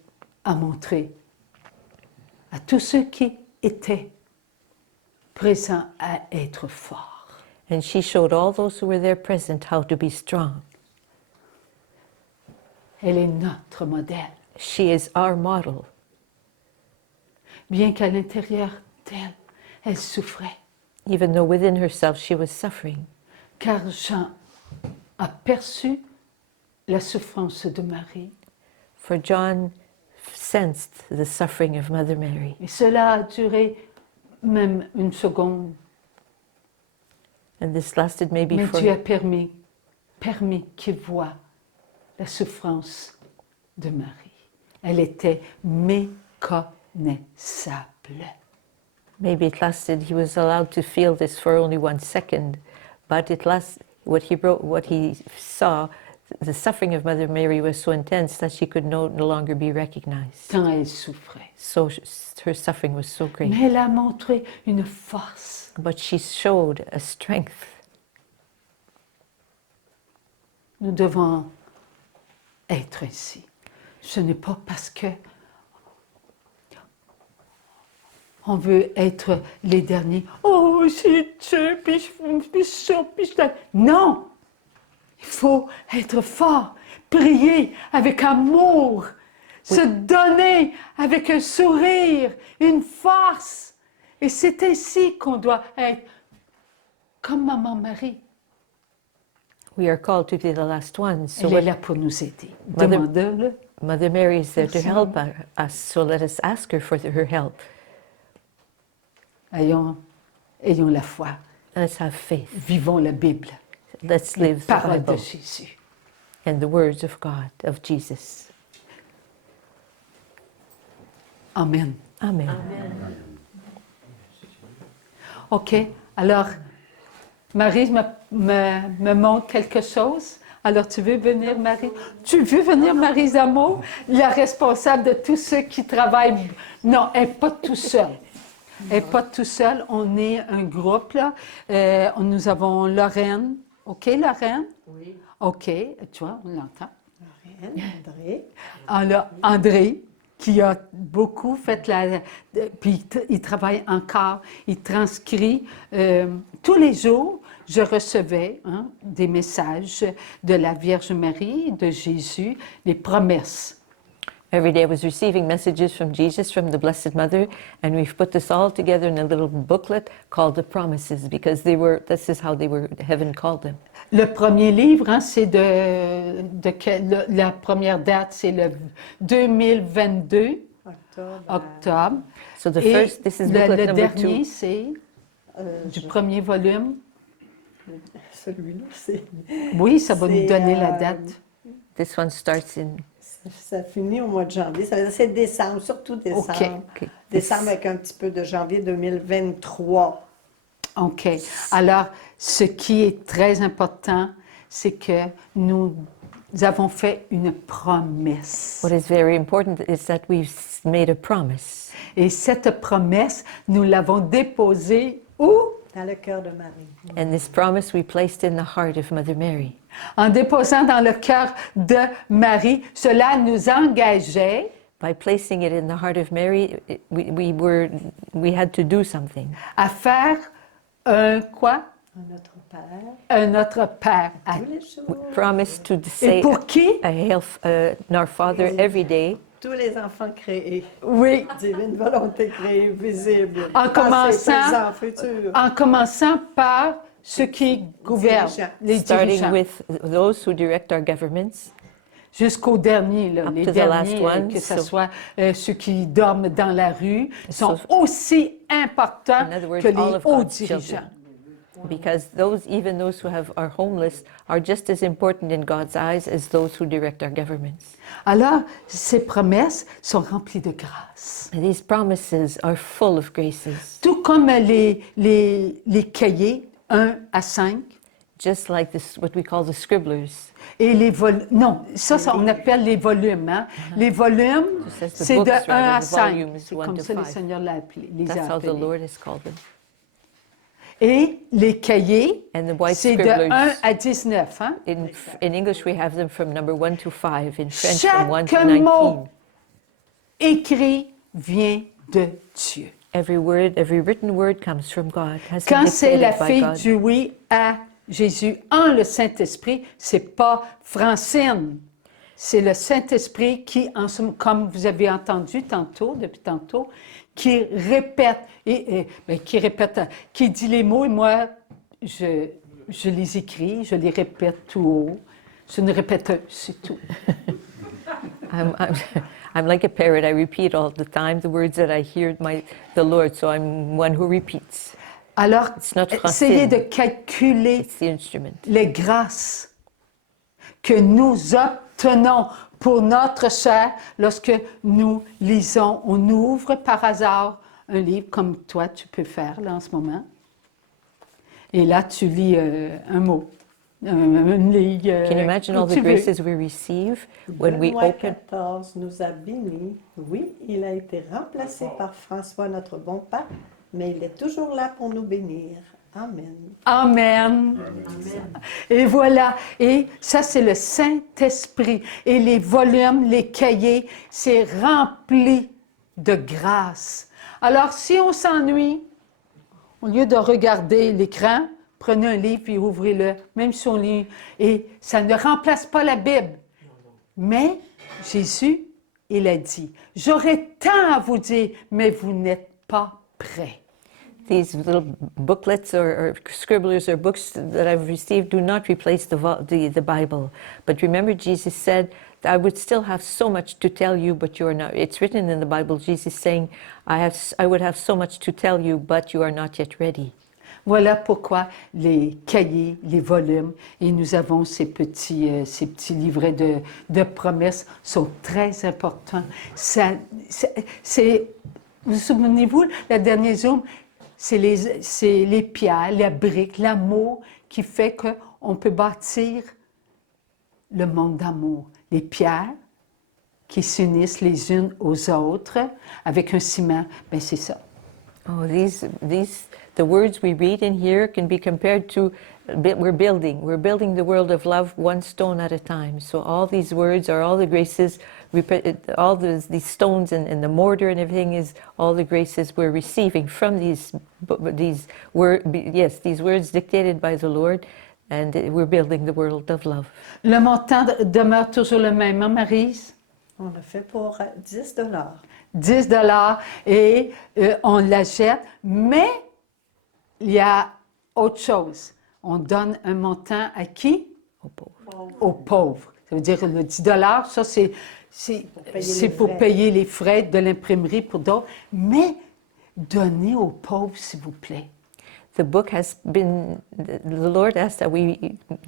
a montré à tous ceux qui étaient présents à être forts. And she showed all those who were there present how to be strong. Elle est notre modèle. She is our model. Bien qu'à l'intérieur d'elle, elle souffrait. Even though within herself she was suffering. Car Jean a perçu la souffrance de Marie. For John sensed the suffering of Mother Mary. Et cela a duré même une seconde. And this lasted maybe Mais for... Dieu a permis qu'il voie la souffrance de Marie. Elle était méconnaissable. Maybe it lasted, he was allowed to feel this for only 1 second, but it lasted, what he saw, the suffering of Mother Mary was so intense that she could no longer be recognized. Tant elle souffrait. So her suffering was so great. Mais elle a montré une force. But she showed a strength. Nous devons être ainsi. Ce n'est pas parce que on veut être les derniers. Oh, c'est Dieu, puis ça, puis ça. Non! Il faut être fort, prier avec amour, se donner avec un sourire, une force. Et c'est ainsi qu'on doit être comme Maman Marie. We are called to be the last ones. So Elle est là pour nous aider. Mother- Demandons-le. Mother Mary is there to Merci. help us, so let us ask her for her help. Ayons la foi. Let's have faith. Vivons la Bible. Let's live the Parole de Bible Jésus. and the words of God, of Jesus. Amen. Amen. OK. Alors, Marie me montre quelque chose. Alors, tu veux venir, Marie? Tu veux venir, Marie Zamo, la responsable de tous ceux qui travaillent? Non, elle n'est pas tout seule. Elle n'est pas tout seule. On est un groupe, là. Nous avons Lorraine. OK, Lorraine? Oui, OK. Tu vois, on l'entend. Lorraine, André. Alors, André, qui a beaucoup fait puis il travaille encore, il transcrit. Tous les jours, je recevais des messages de la Vierge Marie, de Jésus, les promesses. Every day I was receiving messages from Jesus, from the Blessed Mother, and we've put this all together in a little booklet called The Promises, because this is how heaven called them. Le premier livre, hein, c'est la première date, c'est le 2022, octobre. So the Et first, this is le booklet number dernier, 2. c'est du Je- premier volume. Celui-là, c'est. Oui, ça va nous C'est, donner la date. This one starts in. Ça finit au mois de janvier. Ça veut dire c'est décembre, surtout décembre. Okay. Décembre avec un petit peu de janvier 2023. OK. Alors, ce qui est très important, c'est que nous avons fait une promesse. What is very important is that we've made a promise. Et cette promesse, nous l'avons déposée où? Dans le cœur de Marie. And this promise we placed in the heart of Mother Mary. En déposant dans le cœur de Marie, cela nous engageait By placing it in the heart of Mary, we had to do something. à faire un quoi? À notre Père, Un Notre Père. tous les jours. Promise to Et say pour qui? a Hail, Our Father every day. Tous les enfants créés. Oui, Divine volonté créée, visible. En passé, commençant- présent, futur. en commençant par ceux qui gouvernent, Dirigeants. les Starting dirigeants, with those who direct our governments, jusqu'aux derniers, là, Up les to the last derniers, one, que ce so- soit ceux qui dorment dans la rue, sont So- aussi importants In other words, que all les of hauts God's dirigeants. children. Because even those who are homeless are just as important in God's eyes as those who direct our governments. Alors, ces promesses sont remplies de grâce. And these promises are full of graces, Tout comme les cahiers 1 à 5 just like this, what we call the scribblers. et les volumes. Non, ça, on appelle les volumes. Hein? Les volumes, says the c'est de books, 1 rather, à the 5. volumes, C'est 1 comme to ça le 5. Seigneur les That's a how the appelés. Lord has called them. Et les cahiers, And the white c'est de scribblers. 1 à 19. Hein? In English, we have them from number 1 to 5. In French, Chaque from 1 to 19. mot écrit vient de Dieu. Every written word comes from God. Has been Quand c'est la dictated by fille God. du oui à Jésus en le Saint-Esprit, c'est pas Francine. C'est le Saint-Esprit qui, comme vous avez entendu depuis tantôt, qui répète, qui dit les mots, et moi, je les écris, je les répète tout haut. C'est une répéteuse, c'est tout. I'm like a parrot. I repeat all the time the words that I hear the Lord. So I'm one who repeats. Alors, It's not essayez Francine. de calculer It's the instrument. les grâces que nous obtenons pour notre chair lorsque nous lisons. On ouvre par hasard un livre comme toi, tu peux faire là en ce moment. Et là, tu lis un mot, une ligne. Can you imagine all que the tu veux. graces we receive when we Benoît open? XIV nous a bénis. Oui, il a été remplacé par François, notre bon pape, mais il est toujours là pour nous bénir. Amen. Amen. Et voilà. Et ça, c'est le Saint-Esprit. Et les volumes, les cahiers, c'est rempli de grâce. Alors, si on s'ennuie, au lieu de regarder l'écran, prenez un livre et ouvrez-le, même si on lit. Et ça ne remplace pas la Bible. Mais Jésus, il a dit, j'aurais tant à vous dire, mais vous n'êtes pas prêts. These little booklets or scribblers or books that I've received do not replace the Bible. But remember, Jesus said, I would still have so much to tell you, but you are not. It's written in the Bible, Jesus saying, I would have so much to tell you, but you are not yet ready. Voilà pourquoi les cahiers, les volumes, et nous avons ces petits livrets de promesses sont très importants. Vous souvenez-vous, la dernière Zoom, c'est les pierres, la brique, l'amour qui fait qu'on peut bâtir le monde d'amour. Les pierres qui s'unissent les unes aux autres avec un ciment, ben c'est ça. Oh, the words we read in here can be compared to we're building the world of love one stone at a time. So all these words are all the graces, all these stones and the mortar and everything is all the graces we're receiving from these words dictated by the Lord, and we're building the world of love. Le montant demeure toujours le même, hein, Maryse? On l'a fait pour 10 $10 et on l'achète, mais il y a autre chose. on donne un montant à qui? Aux pauvres. Aux pauvres. Ça veut dire le 10 ça, c'est payer les pour frais. payer les frais de l'imprimerie pour d'autres. Mais donnez aux pauvres, s'il vous plaît. The book has been, the Lord asked that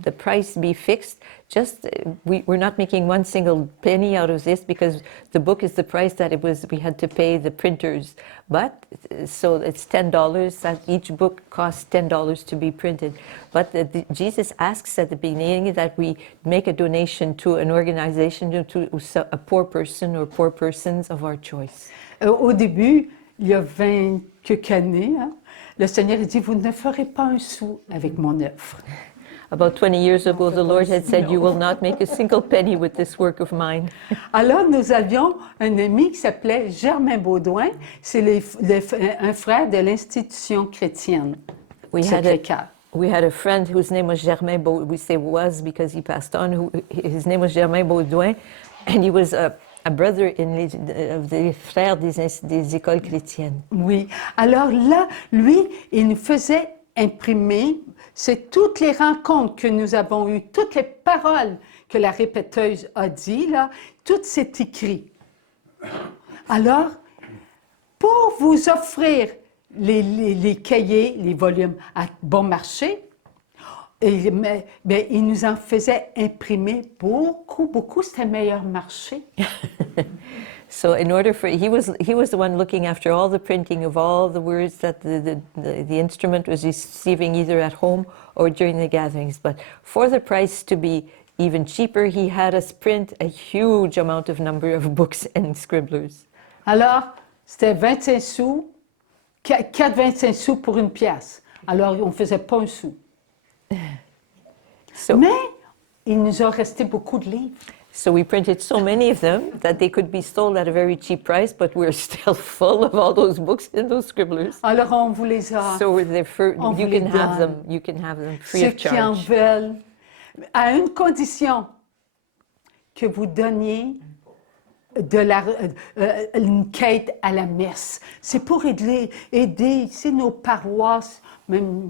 the price be fixed. We're not making one single penny out of this because the book is the price that we had to pay the printers. But, so it's $10, that each book costs $10 to be printed. But Jesus asks at the beginning that we make a donation to an organization, to a poor person or poor persons of our choice. Au début, il y a 20 quelques années, hein, le Seigneur a dit, vous ne ferez pas un sou avec mon œuvre. About 20 years ago, the Lord had said, you will not make a single penny with this work of mine. Alors, nous avions un ami qui s'appelait Germain Baudouin. C'est un frère de l'institution chrétienne. We had a friend whose name was Germain Baudouin. We say was because he passed on. His name was Germain Baudouin, and he was a brother of the frères des écoles chrétiennes. Oui. Alors là, lui, il nous faisait imprimer, c'est toutes les rencontres que nous avons eues, toutes les paroles que la répéteuse a dit, là, tout c'est écrit. Alors, pour vous offrir les cahiers, les volumes à bon marché, il nous en faisait imprimer beaucoup, c'était meilleur marché. So in order for, he was the one looking after all the printing of all the words that the instrument was receiving either at home or during the gatherings. But for the price to be even cheaper, he had us print a huge amount of number of books and scribblers. Alors, c'était 25 sous, 4,25 sous pour une pièce. Alors, on ne faisait pas un sou. Mais il nous a resté beaucoup de livres. So we printed so many of them that they could be sold at a very cheap price, but we're still full of all those books and those scribblers. Alors, on vous les a. So on you vous les can have donne. them. You can have them free Ceux of qui en charge. veulent, à une condition, que vous donniez une quête à la messe. C'est pour aider ici nos paroisses, même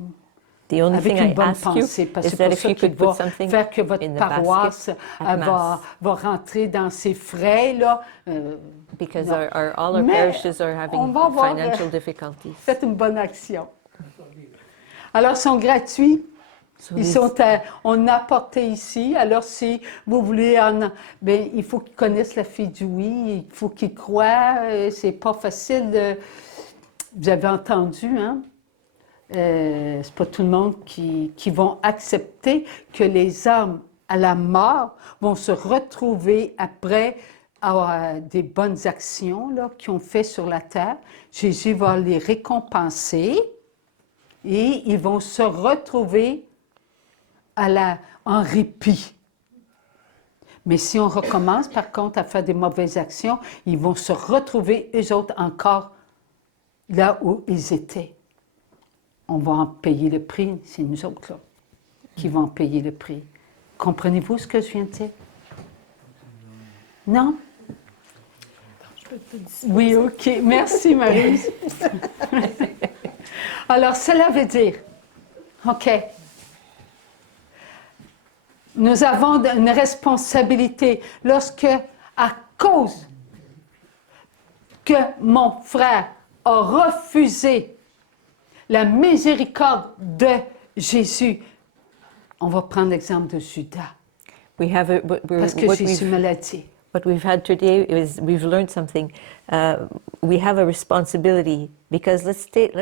The only avec thing une I bonne ask you pensée, parce is que c'est that pour if ça you qu'il could va put something faire que votre in the paroisse basket at Mass. va rentrer dans ses frais, là. Because Non. all our Mais parishes are having on va voir, financial difficulties. Faites une bonne action. Alors, ils sont gratuits. So Ils these- sont on a apporté ici. Alors, si vous voulez, il faut qu'ils connaissent la fille du oui, il faut qu'ils croient. C'est pas facile de. Vous avez entendu, hein? C'est pas tout le monde qui vont accepter que les hommes à la mort vont se retrouver après des bonnes actions là, qu'ils ont fait sur la terre. Jésus va les récompenser et ils vont se retrouver en répit. Mais si on recommence, par contre, à faire des mauvaises actions, ils vont se retrouver, eux autres, encore là où ils étaient. On va en payer le prix, c'est nous autres, là, qui vont en payer le prix. Comprenez-vous ce que je viens de dire? Non? Oui, OK. Merci, Maryse. Alors, cela veut dire, OK, nous avons une responsabilité lorsque, à cause que mon frère a refusé la miséricorde de Jésus, on va prendre l'exemple de Judas, parce que Jésus me l'a dit. What we've had today is we've learned something. We have a responsibility because let's take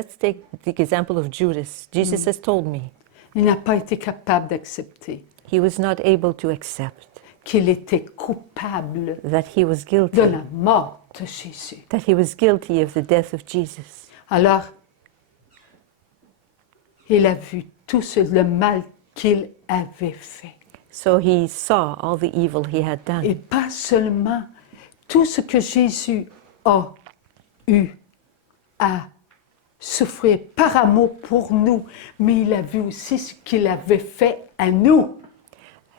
the example of Judas. Jesus has told me Il n'a pas été capable d'accepter he was not able to accept qu'il était coupable that he was guilty, de la mort de Jésus. that he was guilty of the death of Jesus. Alors, il a vu tout le mal qu'il avait fait. So he saw all the evil he had done. Et pas seulement tout ce que Jésus a eu à souffrir par amour pour nous, mais il a vu aussi ce qu'il avait fait à nous.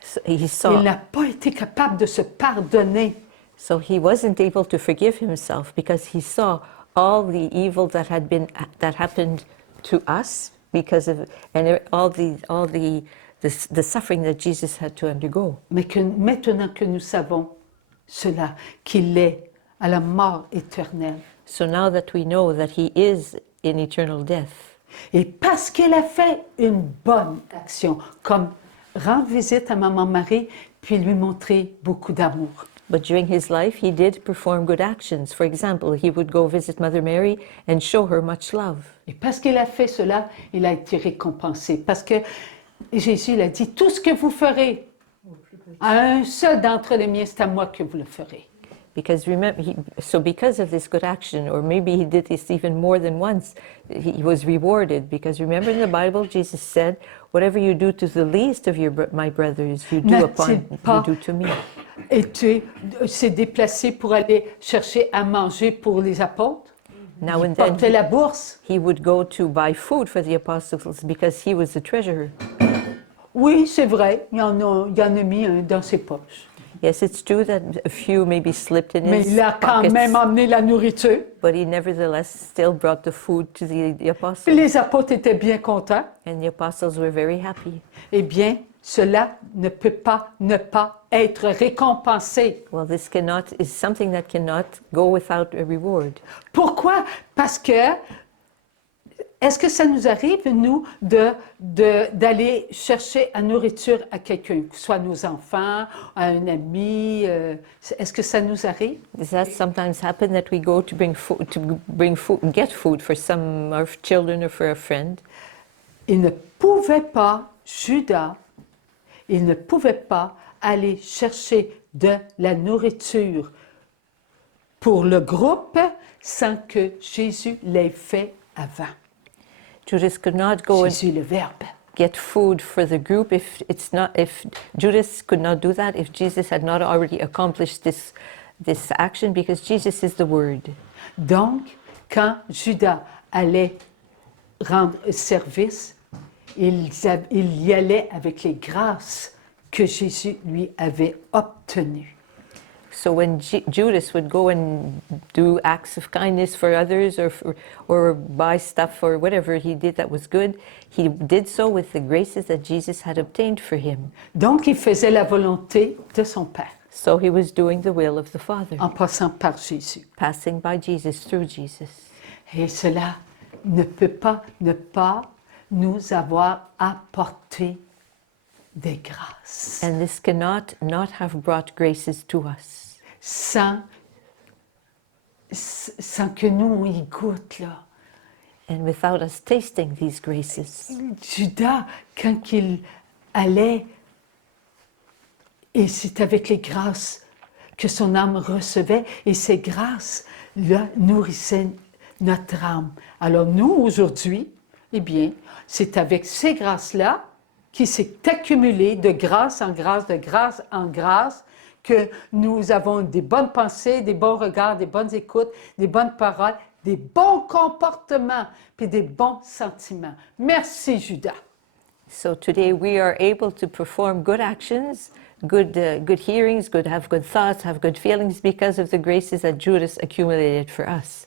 So he Il saw. n'a pas été capable de se pardonner. So he wasn't able to forgive himself because he saw all the evil that happened to us. because of the suffering that Jesus had to undergo. Mais que maintenant que nous savons cela, qu'il est à la mort éternelle, So now that we know that he is in eternal death, et parce qu'elle a fait une bonne action, comme rendre visite à Maman Marie, puis lui montrer beaucoup d'amour. but during his life he did perform good actions. For example, he would go visit Mother Mary and show her much love. Et parce qu'il a fait cela, il a été récompensé. Parce que Jésus il a dit, tout ce que vous ferez à un seul d'entre les miens, c'est à moi que vous le ferez. Because remember, because of this good action, or maybe he did this even more than once, he was rewarded. Because remember in the Bible, Jesus said, "Whatever you do to the least of my brothers, you do to me." Et tu s'est déplacé pour aller chercher à manger pour les apôtres. Now Il and then portait la bourse. he would go to buy food for the apostles because he was the treasurer. Oui, c'est vrai, il en a mis un dans ses poches. Yes, it's true that a few maybe slipped in Mais his il a quand pockets, même emmené la nourriture. but he nevertheless still brought the food to the Puis apostles, les apôtres étaient bien contents. and the apostles were very happy. Eh bien, cela ne peut pas ne pas être récompensé. Well, this is something that cannot go without a reward. Pourquoi? Parce que, est-ce que ça nous arrive, nous, d'aller chercher la nourriture à quelqu'un, que ce soit nos enfants, à un ami? Est-ce que ça nous arrive? Does that sometimes happen that we go to get food for some of our children or for a friend? Il ne pouvait pas, Judas, il ne pouvait pas aller chercher de la nourriture pour le groupe sans que Jésus l'ait fait avant. Judas could not go and Jésus, le Verbe. get food for the group if Judas could not do that if Jesus had not already accomplished this action, because Jesus is the Word. Donc, quand Judas allait rendre service, il y allait avec les grâces que Jésus lui avait obtenues. So when Judas would go and do acts of kindness for others or buy stuff or whatever he did that was good, he did so with the graces that Jesus had obtained for him. Donc, il faisait la volonté de son Père So he was doing the will of the Father, en passant par Jésus. passing by Jesus, through Jesus. Et cela ne peut pas ne pas nous avoir apporté des grâces And this cannot not have brought graces to us sans que nous on y goûte là. and without us tasting these graces. Judas, quand il allait, et c'est avec les grâces que son âme recevait, et ces grâces-là nourrissaient notre âme. Alors nous, aujourd'hui, eh bien, c'est avec ces grâces-là qui s'est accumulé de grâce en grâce, de grâce en grâce, que nous avons des bonnes pensées, des bons regards, des bonnes écoutes, des bonnes paroles, des bons comportements, puis des bons sentiments. Merci, Judas. So today we are able to perform good actions, good hearings, have good thoughts, have good feelings because of the graces that Judas accumulated for us.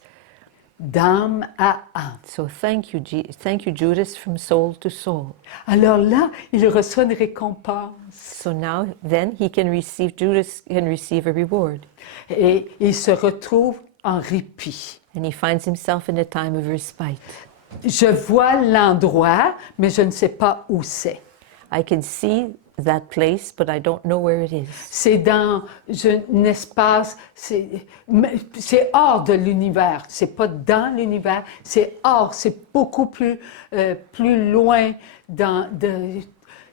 D'âme à âme. So thank you, Judas, from soul to soul. Alors là, il reçoit une récompense. So now, then, Judas can receive a reward. Et il se retrouve en répit. And he finds himself in a time of respite. Je vois l'endroit, mais je ne sais pas où c'est. I can see that place, but I don't know where it is. C'est dans un espace, c'est hors de l'univers. C'est pas dans l'univers, c'est hors, c'est beaucoup plus loin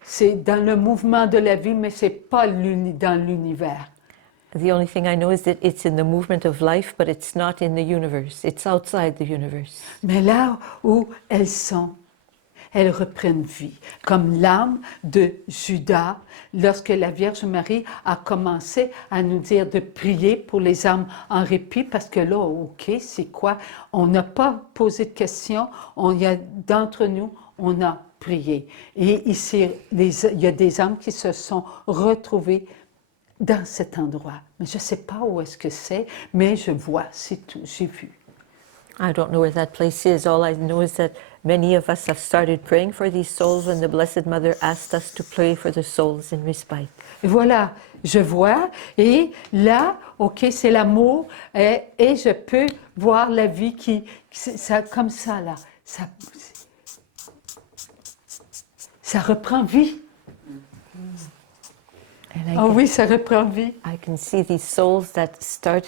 c'est dans le mouvement de la vie, mais c'est pas dans l'univers. The only thing I know is that it's in the movement of life, but it's not in the universe. It's outside the universe. Mais là où elles sont, elles reprennent vie, comme l'âme de Judas, lorsque la Vierge Marie a commencé à nous dire de prier pour les âmes en répit, parce que là, OK, c'est quoi? On n'a pas posé de questions, d'entre nous, on a prié. Et ici, il y a des âmes qui se sont retrouvées dans cet endroit. Mais je ne sais pas où est-ce que c'est, mais je vois, c'est tout, j'ai vu. I don't know where that place is. All I know is that Many of us have started praying for these souls when the Blessed Mother asked us to pray for the souls in respite. Et voilà, je vois, et là, OK, c'est l'amour, et je peux voir la vie ça, comme ça, là. Ça reprend vie. And I Ah can, oui, ça reprend vie. I can see these souls that start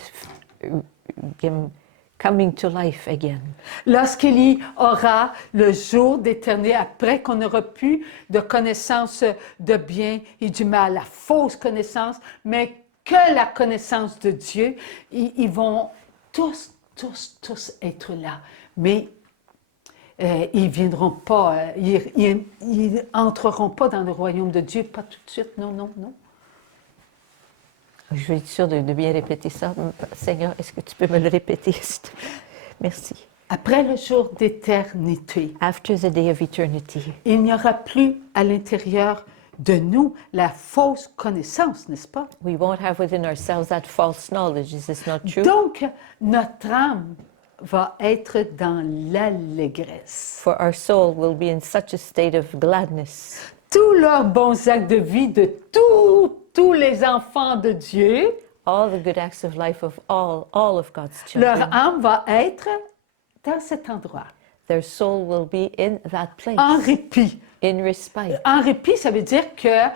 coming to life again. Lorsqu'il y aura le jour d'éternité, après qu'on aura plus de connaissance de bien et du mal, la fausse connaissance, mais que la connaissance de Dieu, ils vont tous être là. Mais ils viendront pas, ils entreront pas dans le royaume de Dieu, pas tout de suite, non, non, non. Je vais être sûre de bien répéter ça. Seigneur, est-ce que tu peux me le répéter? Merci. Après le jour d'éternité, After the day of eternity, il n'y aura plus à l'intérieur de nous la fausse connaissance, n'est-ce pas? we won't have within ourselves that false knowledge. Is this not true? Donc, notre âme va être dans l'allégresse. For our soul will be in such a state of gladness. Tous leurs bons actes de vie de tous les enfants de Dieu, All the good acts of life of all of God's leur children, âme va être dans cet endroit, their soul will be in that place, en répit. in respite. En répit, ça veut dire que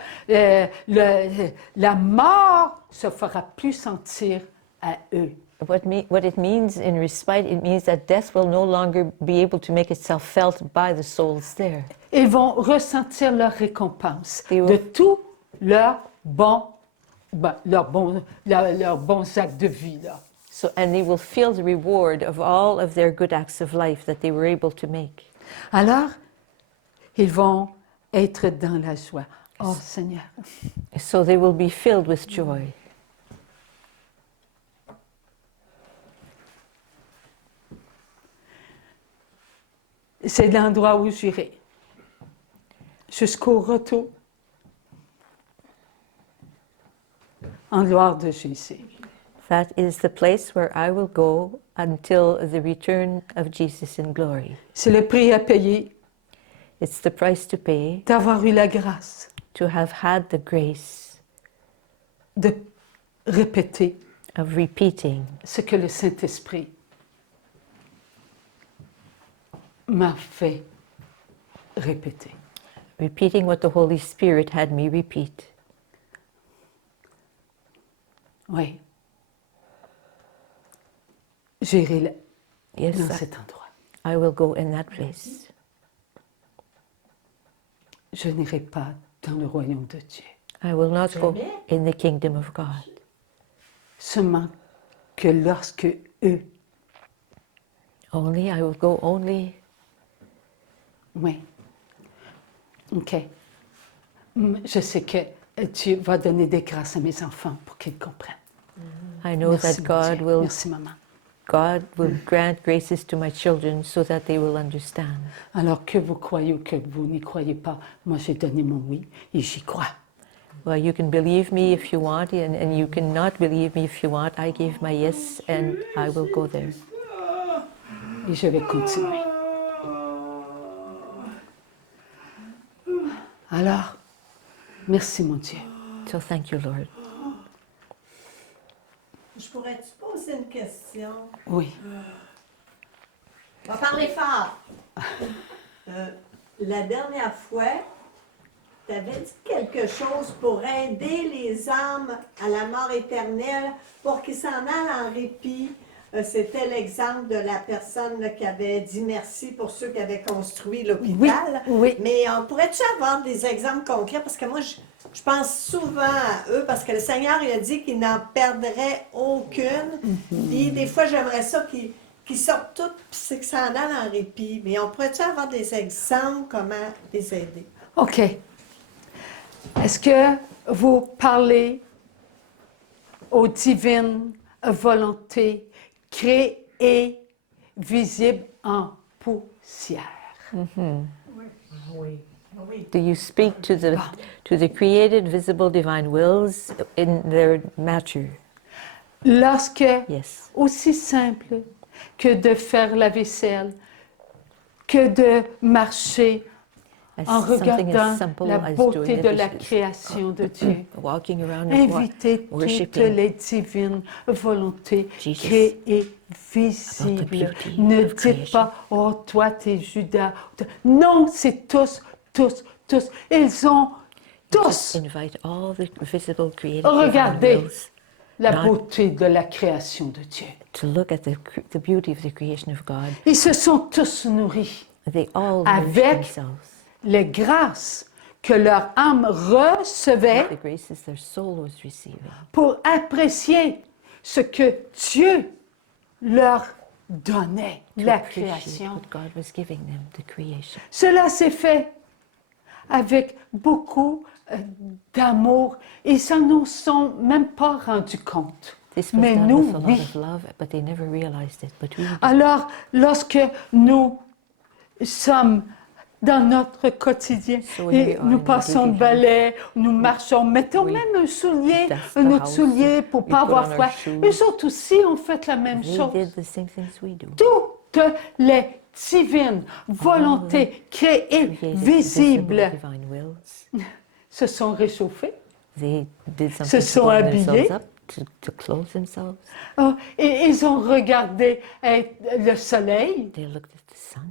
la mort se fera plus sentir à eux. What it means in respite, it means that death will no longer be able to make itself felt by the souls there. Ils vont ressentir leur récompense They will- de tous leurs bons actes de vie. Là. So, and they will feel the reward of all of their good acts of life that they were able to make. Alors, ils vont être dans la joie. Oh Seigneur, So they will be filled with joy. c'est l'endroit où j'irai jusqu'au retour en gloire de Jésus. That is the place where I will go until the return of Jesus in glory. C'est le prix à payer It's the price to pay d'avoir eu la grâce to have had the grace de répéter of repeating ce que le Saint-Esprit m'a fait répéter. what the Holy Spirit had me repeat. Oui. J'irai là, Yes, dans cet endroit. I will go in that place. Je n'irai pas dans le royaume de Dieu. I will not go in the kingdom of God. Seulement que lorsque eux, I will go only. oui, OK. Je sais que Dieu va donner des grâces à mes enfants pour qu'ils comprennent. I know Merci, that mon Dieu. Merci, maman. God will grant graces to my children so that they will understand. Alors que vous croyez ou que vous n'y croyez pas, moi j'ai donné mon oui et j'y crois. Well, you can believe me if you want, and you can not believe me if you want. I gave my yes, and I will go there. Et je vais continuer. Alors, merci mon Dieu. So thank you, Lord. Je pourrais-tu poser une question? Oui. On va parler fort. La dernière fois, tu avais dit quelque chose pour aider les âmes à la mort éternelle pour qu'ils s'en allent en répit. C'était l'exemple de la personne là, qui avait dit merci pour ceux qui avaient construit l'hôpital. Oui. Mais on pourrait-tu avoir des exemples concrets? Parce que moi, je pense souvent à eux parce que le Seigneur il a dit qu'il n'en perdrait aucune. Puis des fois, j'aimerais ça qu'ils sortent toutes puis que ça en aille en répit. Mais on pourrait-tu avoir des exemples comment les aider? OK. Est-ce que vous parlez aux divines volontés créées, visibles en poussière? Do you speak to the created, visible, divine wills in their matter? Lorsque, Yes. aussi simple que de faire la vaisselle, que de marcher as en something regardant as simple la as beauté doing de it, la is création de Dieu. walking around and Invitez toutes worshiping les divines volontés Jesus créées, visibles. beauty Ne of dites creation. pas, oh, toi, t'es Judas. Non, c'est tous, tous, tous. Ils ont Just tous invite all the visible created Regardez. divine wills la not beauté de la création de Dieu. to look at the beauty of the creation of God. Ils se sont tous nourris They all Avec nourish themselves. les grâces que leur âme recevait The graces their soul was receiving pour apprécier ce que Dieu leur donnait, to la appreciate création. what God was giving them, the creation. Cela s'est fait avec beaucoup d'amour. Ils s'en sont même pas rendus compte. This was Mais done nous, with a lot oui. of love, but they never realized it. But we did. Alors, lorsque nous sommes dans notre quotidien So when et we are nous in passons daily le balai, nous marchons, mettons we même un soulier, dust un the autre house, soulier pour we pas put avoir on our froid. shoes. Eux autres aussi ont fait la même They chose. did the same things we do. Toutes les divines volontés créées, Created visibles, visible divine wills. se sont réchauffées. They did Se something sont to warm habillés. themselves up, to clothe themselves. Oh, et ils ont regardé le soleil, They looked at the sun,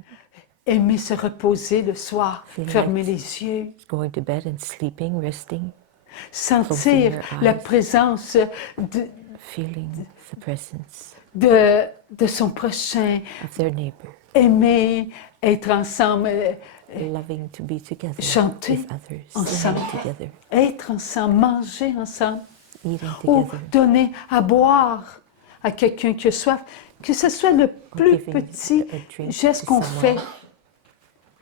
aimé se reposer le soir, They fermer liked- les yeux, going to bed and sleeping, resting, sentir Closing their la eyes. présence feeling the presence de son prochain, of their neighbor, aimer être ensemble, loving to be together chanter with others, ensemble. singing together, être ensemble, manger ensemble, eating ou together, donner à boire à quelqu'un qui a soif, que ce soit le plus giving petit a drink geste to qu'on someone. fait.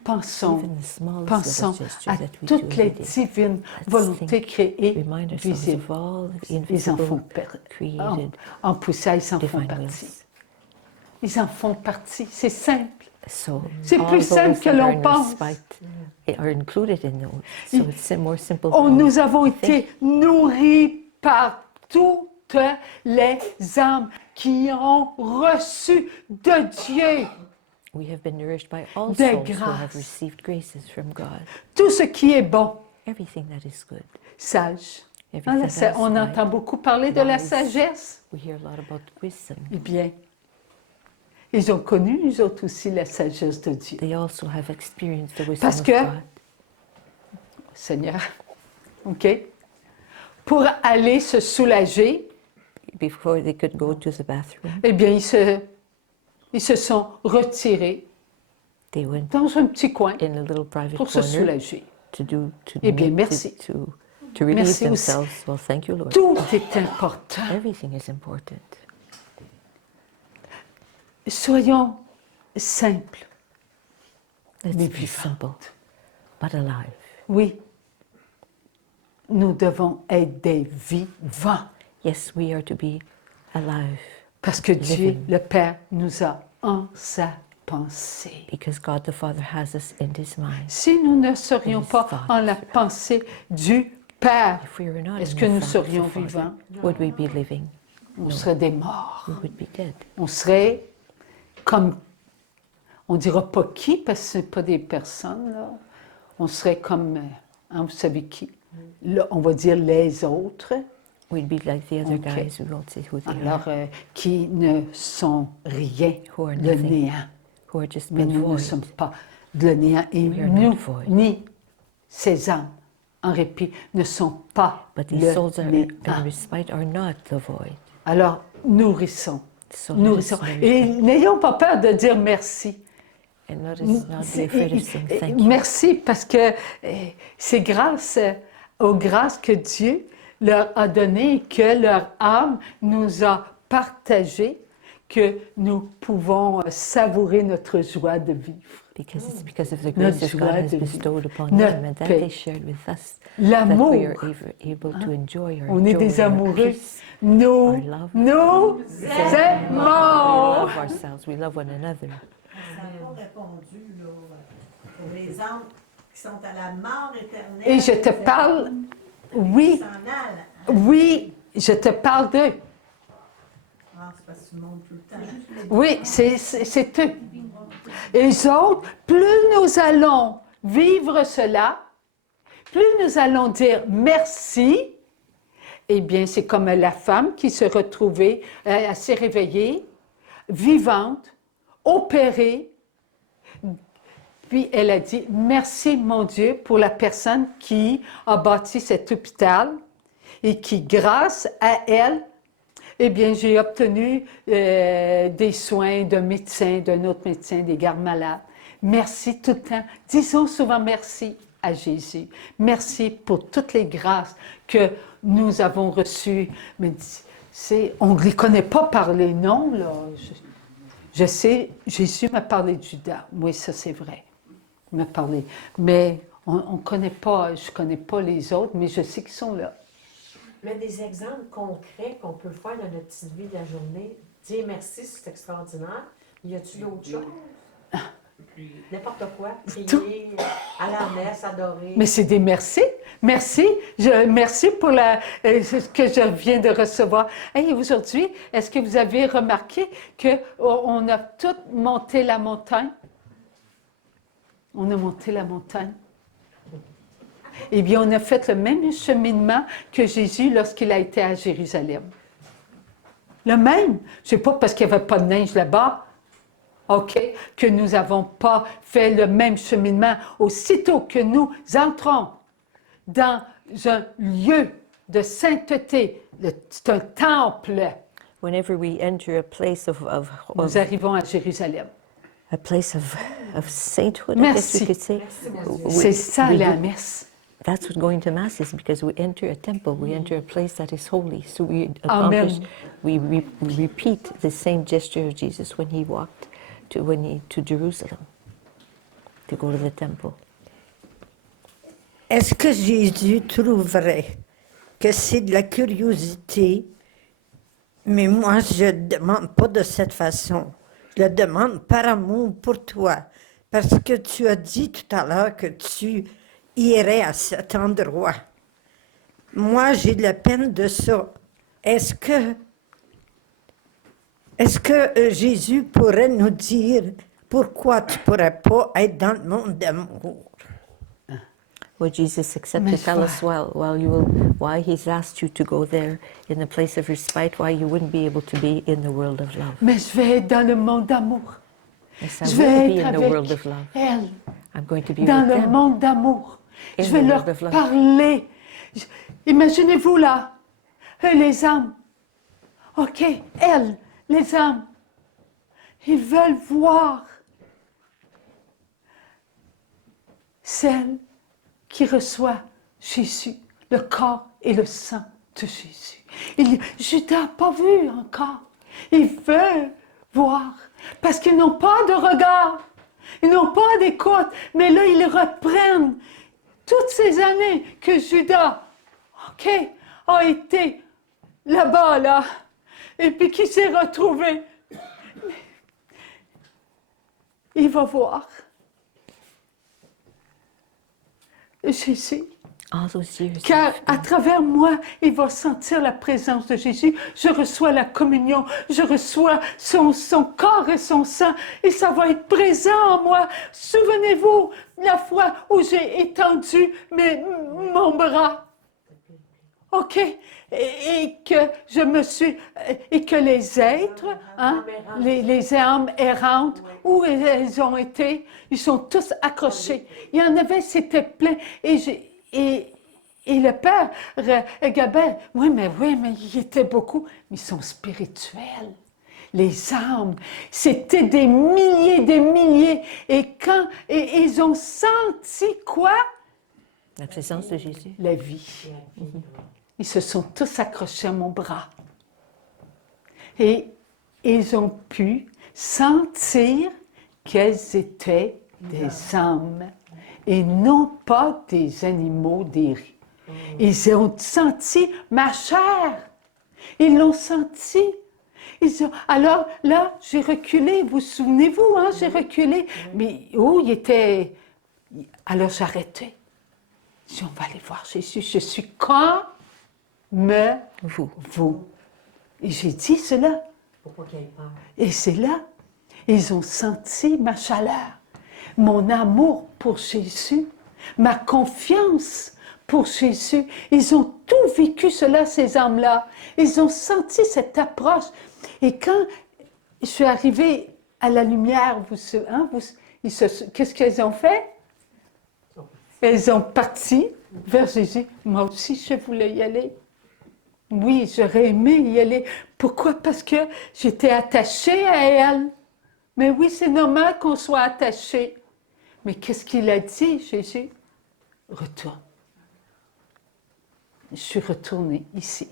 Pensons, even the smallest pensons little gestures à that we toutes do les every day. divines Let's volontés think, créées, Remind ourselves visibles. of all the Ils en font invisible, en, created en poussaille, ils en font divine partie. wills. Ils en font partie. C'est simple. So C'est all plus those simple que that are l'on in pense. respite are included in those. So it's more simple. Oh, than nous avons we think. été nourris par toutes les âmes qui ont reçu de Dieu We have been nourished by all Des souls who have grâces. received graces from God. tout ce qui est bon, Everything that is good. sage. Everything Hein, that is on right. entend beaucoup parler de la wise. sagesse. We hear a lot about wisdom. Eh bien, ils ont connu, nous autres aussi, la sagesse de Dieu. They also have experienced the wisdom Parce of que- God. Seigneur, OK? Pour aller se soulager, Before they could go to the bathroom, eh bien, ils se sont retirés they went dans un petit coin in a little private pour se corner soulager. to Eh bien, make- merci. to relieve Merci aussi. themselves. Well, thank you, Lord. Tout est important. Everything is important. Soyons simples. Let's Mais be vivantes. simple, but alive. Oui, nous devons être des vivants Yes, we are to be alive parce que Dieu, Living. le Père, nous a en sa pensée. because God the Father has us in His mind. Si nous ne serions His pas thoughts. en la pensée du Père, If we were not est-ce in que the nous thoughts of serions the Father, vivants? would we be living? On serait des morts. We would be dead. On serait comme, on dira pas qui, parce que ce n'est pas des personnes, là. On serait comme, hein, vous savez qui? Là, on va dire les autres, We'd be like the other Ok. guys. We won't say who they alors are, qui ne sont rien, Who are le nothing. néant. who are just Mais but nous ne void. sommes pas de le néant. Et We are nous, not void. ni ces âmes en répit, ne sont pas But these le souls are, néant. in respite are not the void. Alors, nourrissons, So let us nourrissons. nourish Et them. n'ayons pas peur de dire merci. And let us not be afraid of saying thank you. Merci parce que c'est grâce aux grâces que Dieu leur a données et que leur âme nous a partagées que nous pouvons savourer notre joie de vivre. Because it's because of the Notre graces God joie has de vivre. bestowed upon Notre them and that paix. they shared with us, that L'amour, we are able to enjoy our on est joy, des our amoureux. peace. Nous our love. nous We aimons. love ourselves, we love one another. Ça n'a pas répondu là, pour les âmes qui sont à la mort éternelle. Et je te parle, oui, Qui s'en allent. oui, je te parle d'eux. Ah, c'est parce que tu montes tout le temps. Oui, c'est eux. Et les autres, plus nous allons vivre cela, plus nous allons dire merci. Eh bien, c'est comme la femme qui se retrouvait, elle s'est réveillée, vivante, opérée. Puis elle a dit, merci mon Dieu pour la personne qui a bâti cet hôpital et qui, grâce à elle, eh bien, j'ai obtenu des soins d'un médecin, d'un autre médecin, des gardes malades. Merci tout le temps. Disons souvent merci à Jésus. Merci pour toutes les grâces que nous avons reçues. Mais on ne les connaît pas par les noms, là. Je sais, Jésus m'a parlé de Judas. Oui, ça c'est vrai. Il m'a parlé. Mais on ne connaît pas, je ne connais pas les autres, mais je sais qu'ils sont là. Mais des exemples concrets qu'on peut faire dans notre petite vie de la journée. Dire merci, c'est extraordinaire. Y a-t-il d'autres choses? N'importe quoi. Prier, aller à la messe, adorer. Mais c'est des merci. Merci. Merci pour ce que je viens de recevoir. Hey, aujourd'hui, est-ce que vous avez remarqué qu'on a tous monté la montagne? On a monté la montagne. Eh bien, on a fait le même cheminement que Jésus lorsqu'il a été à Jérusalem. Le même. C'est pas parce qu'il n'y avait pas de neige là-bas, OK, que nous n'avons pas fait le même cheminement. Aussitôt que nous entrons dans un lieu de sainteté, c'est un temple, Whenever we enter a place nous arrivons à Jérusalem. a place of sainthood, I guess we Merci. could say. C'est ça we la do- messe. That's what going to Mass is, because we enter a temple, we enter a place that is holy. So we Amen. accomplish, we repeat the same gesture of Jesus when he walked to Jerusalem, to go to the temple. Est-ce que Jésus trouverait que c'est de la curiosité, mais moi je ne demande pas de cette façon. Je le demande par amour pour toi, parce que tu as dit tout à l'heure que tu irais à cet endroit. Moi, j'ai de la peine de ça. Est-ce que Jésus pourrait nous dire pourquoi tu ne pourrais pas être dans le monde d'amour? Would Jesus accept Mais to tell us why he's asked you to go there in the place of respite, why you wouldn't be able to be in the world of love? Mais je vais être dans le monde d'amour. Yes, I Je will vais be être in the avec world of love. elle. I'm going to be Dans with le them. monde d'amour. In Je vais the leur world of love. parler. Imaginez-vous là, les âmes. OK, elles, les âmes, ils veulent voir celle qui reçoit Jésus, le corps et le sang de Jésus. Judas n'a pas vu encore. Ils veulent voir parce qu'ils n'ont pas de regard. Ils n'ont pas d'écoute, mais là, ils reprennent toutes ces années que Judas, OK, a été là-bas, là, et puis qui s'est retrouvé. Il va voir Jésus. All those years. Car à travers moi, il va sentir la présence de Jésus. Je reçois la communion, je reçois son corps et son sang, et ça va être présent en moi. Souvenez-vous la fois où j'ai étendu mon bras. OK? Et que je me suis... Et que les êtres, hein, les âmes errantes, où elles ont été, ils sont tous accrochés. Il y en avait, c'était plein. Et le père, Gabel, oui, mais il était beaucoup. Mais ils sont spirituels. Les âmes, c'était des milliers. Et quand ils ont senti quoi? La présence de Jésus. La vie. Ils se sont tous accrochés à mon bras. Et ils ont pu sentir qu'elles étaient des âmes et non pas des animaux, des riz. Ils ont senti ma chair. Ils l'ont senti. Alors là, j'ai reculé. Vous souvenez-vous, hein, j'ai reculé. Mais il était... Alors j'arrêtais. Je dis, on va aller voir Jésus. Je suis comme vous. Et j'ai dit cela. Pour pas qu'il ait peur. Et c'est là. Ils ont senti ma chaleur, mon amour pour Jésus, ma confiance pour Jésus. Ils ont tout vécu cela, ces hommes-là. Ils ont senti cette approche. Et quand je suis arrivée à la lumière, qu'est-ce qu'ils ont fait? Ils ont parti vers Jésus. Moi aussi, je voulais y aller. Oui, j'aurais aimé y aller. Pourquoi? Parce que j'étais attachée à elle. Mais oui, c'est normal qu'on soit attaché. Mais qu'est-ce qu'il a dit, Jésus? Retourne. Je suis retournée ici.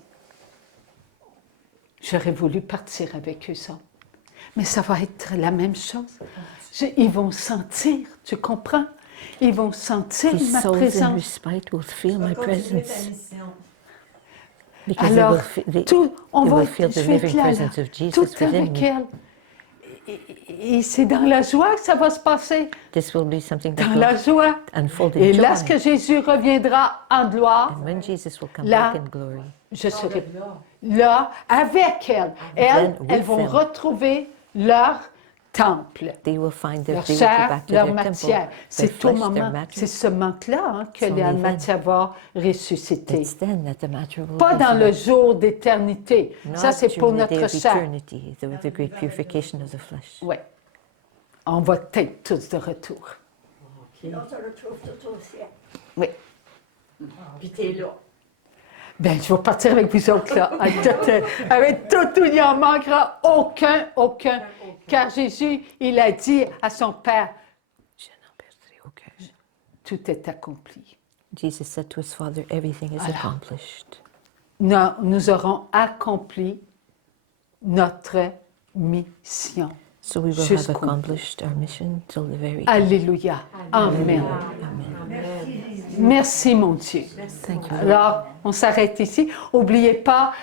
J'aurais voulu partir avec eux autres. Mais ça va être la même chose. Ils vont sentir, tu comprends? Ils vont sentir These ma souls in présence. respite will feel my Continuer ta presence. mission. Because Alors, they on va will feel the je vais être living là, presence là, of Jesus tout within avec me. elle. Et c'est dans la joie que ça va se passer. This will be something that Dans will la joie. unfold in Et joy. lorsque Jésus reviendra en gloire, And when Jesus will come là, back in glory, je serai là avec elle. Then with Elles vont them. retrouver leur temple, they will find their leur they will go chair, back to leur their matière. temple, their C'est au flesh, their moment, matter. c'est ce manque-là que It's la only then. matière va ressusciter. It's then that the matter will Pas dans le resurrect. jour d'éternité. Ça, Not c'est pour during the day notre of chair. eternity, the great purification of the flesh. Oui. On va être tous de retour. On se retrouve tout au ciel. Oui. Puis t'es là. Bien, je vais partir avec vous autres, là. Avec tout, il n'y en manquera aucun. Car Jésus, il a dit à son Père, Je n'en perdrai aucun. tout est accompli. Jesus said to his Father, everything is Alors. accomplished. Nous aurons accompli notre mission. So we will have Jusqu'au bout. accomplished our mission till the very end. Alléluia. Amen. Merci, mon Dieu. Thank you. Alors, on s'arrête ici. N'oubliez pas,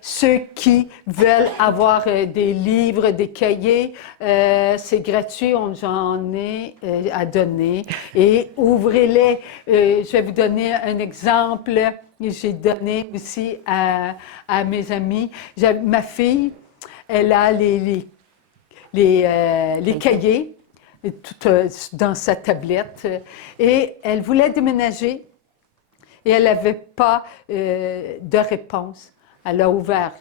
ceux qui veulent avoir des livres, des cahiers, c'est gratuit, j'en ai à donner. Et ouvrez-les. Je vais vous donner un exemple. J'ai donné aussi à mes amis. Ma fille, elle a les cahiers tout, dans sa tablette. Et elle voulait déménager et elle n'avait pas de réponse. Elle a ouvert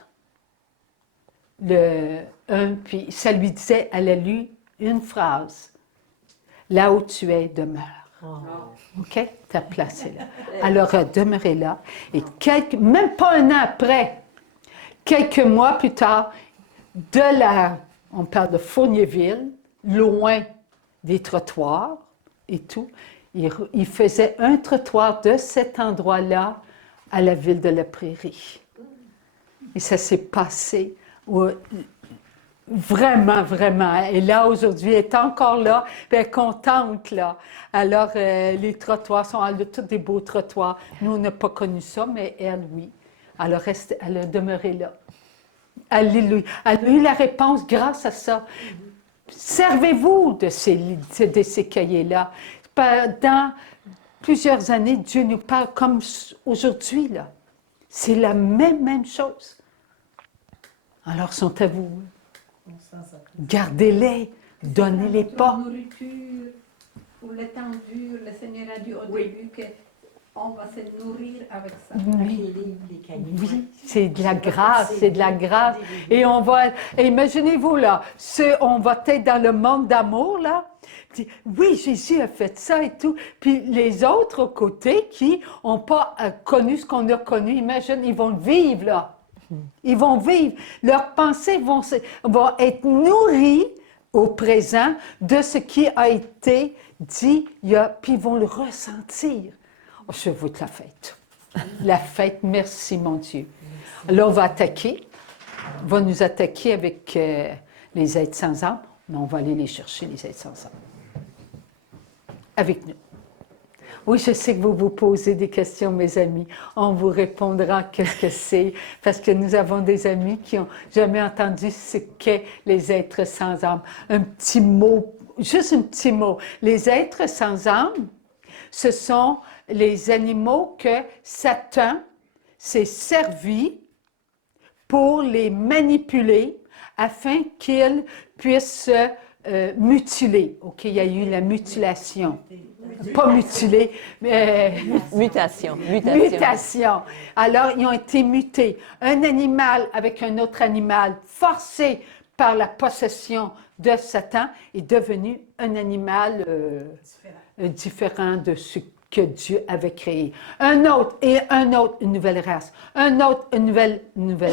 puis ça lui disait, elle a lu une phrase. Là où tu es, demeure. OK? Ta place est là. Elle aura demeuré là. Et même pas un an après, quelques mois plus tard, on parle de Fournierville, loin des trottoirs et tout, il faisait un trottoir de cet endroit-là à la ville de la Prairie. Et ça s'est passé vraiment, vraiment. Et là, aujourd'hui, elle est encore là, puis elle est contente, là. Alors, les trottoirs elle a tous des beaux trottoirs. Nous, on n'a pas connu ça, mais elle, oui. Alors, elle a demeuré là. Alléluia. Elle a eu la réponse grâce à ça. Servez-vous de ces cahiers-là. Pendant plusieurs années, Dieu nous parle comme aujourd'hui, là. C'est la même chose. Alors, sont à vous. Gardez-les, donnez-les pas. Nourriture, pour le temps dur, le Seigneur a dit au début qu'on va se nourrir avec ça. Oui, c'est de la grâce, c'est de la grâce. Et imaginez-vous là, on va être dans le monde d'amour là. Oui, Jésus a fait ça et tout. Puis les autres côtés qui n'ont pas connu ce qu'on a connu, imagine, ils vont vivre là. Ils vont vivre. Leurs pensées vont être nourries au présent de ce qui a été dit, puis ils vont le ressentir. Oh, je veux la fête. La fête, merci mon Dieu. Là, on va attaquer. On va nous attaquer avec les êtres sans âme, mais on va aller les chercher, les êtres sans âme. Avec nous. Oui, je sais que vous vous posez des questions, mes amis. On vous répondra qu'est-ce que c'est, parce que nous avons des amis qui n'ont jamais entendu ce qu'est les êtres sans âme. Un petit mot, juste un petit mot. Les êtres sans âme, ce sont les animaux que Satan s'est servi pour les manipuler afin qu'ils puissent se mutiler. OK, il y a eu la mutilation. Pas mutilé, mais Mutation. mutation. Alors, ils ont été mutés. Un animal avec un autre animal, forcé par la possession de Satan, est devenu un animal différent de ce que Dieu avait créé. Un autre, et un autre, une nouvelle race. Un autre, une nouvelle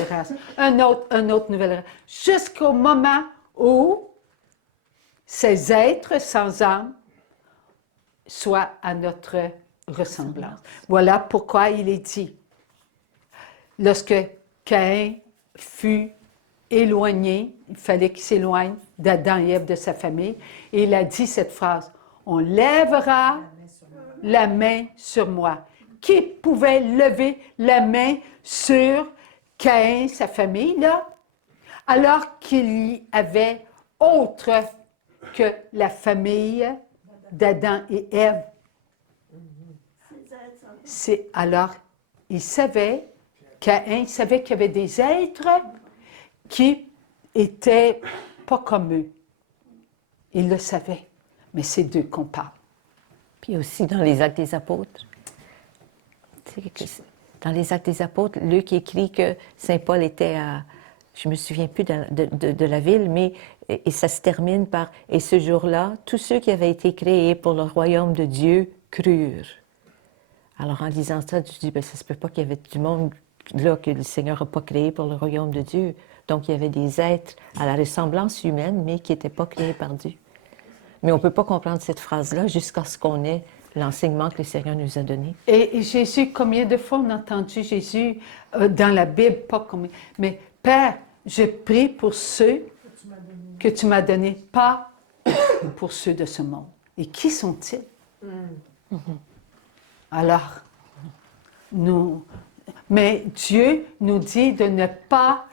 race. Un autre, nouvelle race. Jusqu'au moment où ces êtres sans âme soient à notre ressemblance. Voilà pourquoi il est dit, lorsque Caïn fut éloigné, il fallait qu'il s'éloigne d'Adam et Ève, de sa famille, et il a dit cette phrase, « On lèvera la main sur moi. » Qui pouvait lever la main sur Caïn, sa famille, là, alors qu'il y avait autre que la famille d'Adam et Ève? Alors, il savait, Caïn savait qu'il y avait des êtres qui étaient pas comme eux. Il le savait, mais c'est d'eux qu'on parle. Puis aussi dans les Actes des Apôtres. Dans les Actes des Apôtres, Luc écrit que Saint Paul était à... Je ne me souviens plus de la ville, mais et ça se termine par « Et ce jour-là, tous ceux qui avaient été créés pour le royaume de Dieu crurent. » Alors en lisant ça, tu te dis, ben, ça ne se peut pas qu'il y avait du monde là que le Seigneur n'a pas créé pour le royaume de Dieu. Donc il y avait des êtres à la ressemblance humaine, mais qui n'étaient pas créés par Dieu. Mais on ne peut pas comprendre cette phrase-là jusqu'à ce qu'on ait l'enseignement que le Seigneur nous a donné. Et Jésus, combien de fois on a entendu Jésus dans la Bible, pas combien, mais Père, je prie pour ceux que tu m'as donnés, pas pour ceux de ce monde. Et qui sont-ils? Alors, mais Dieu nous dit de ne pas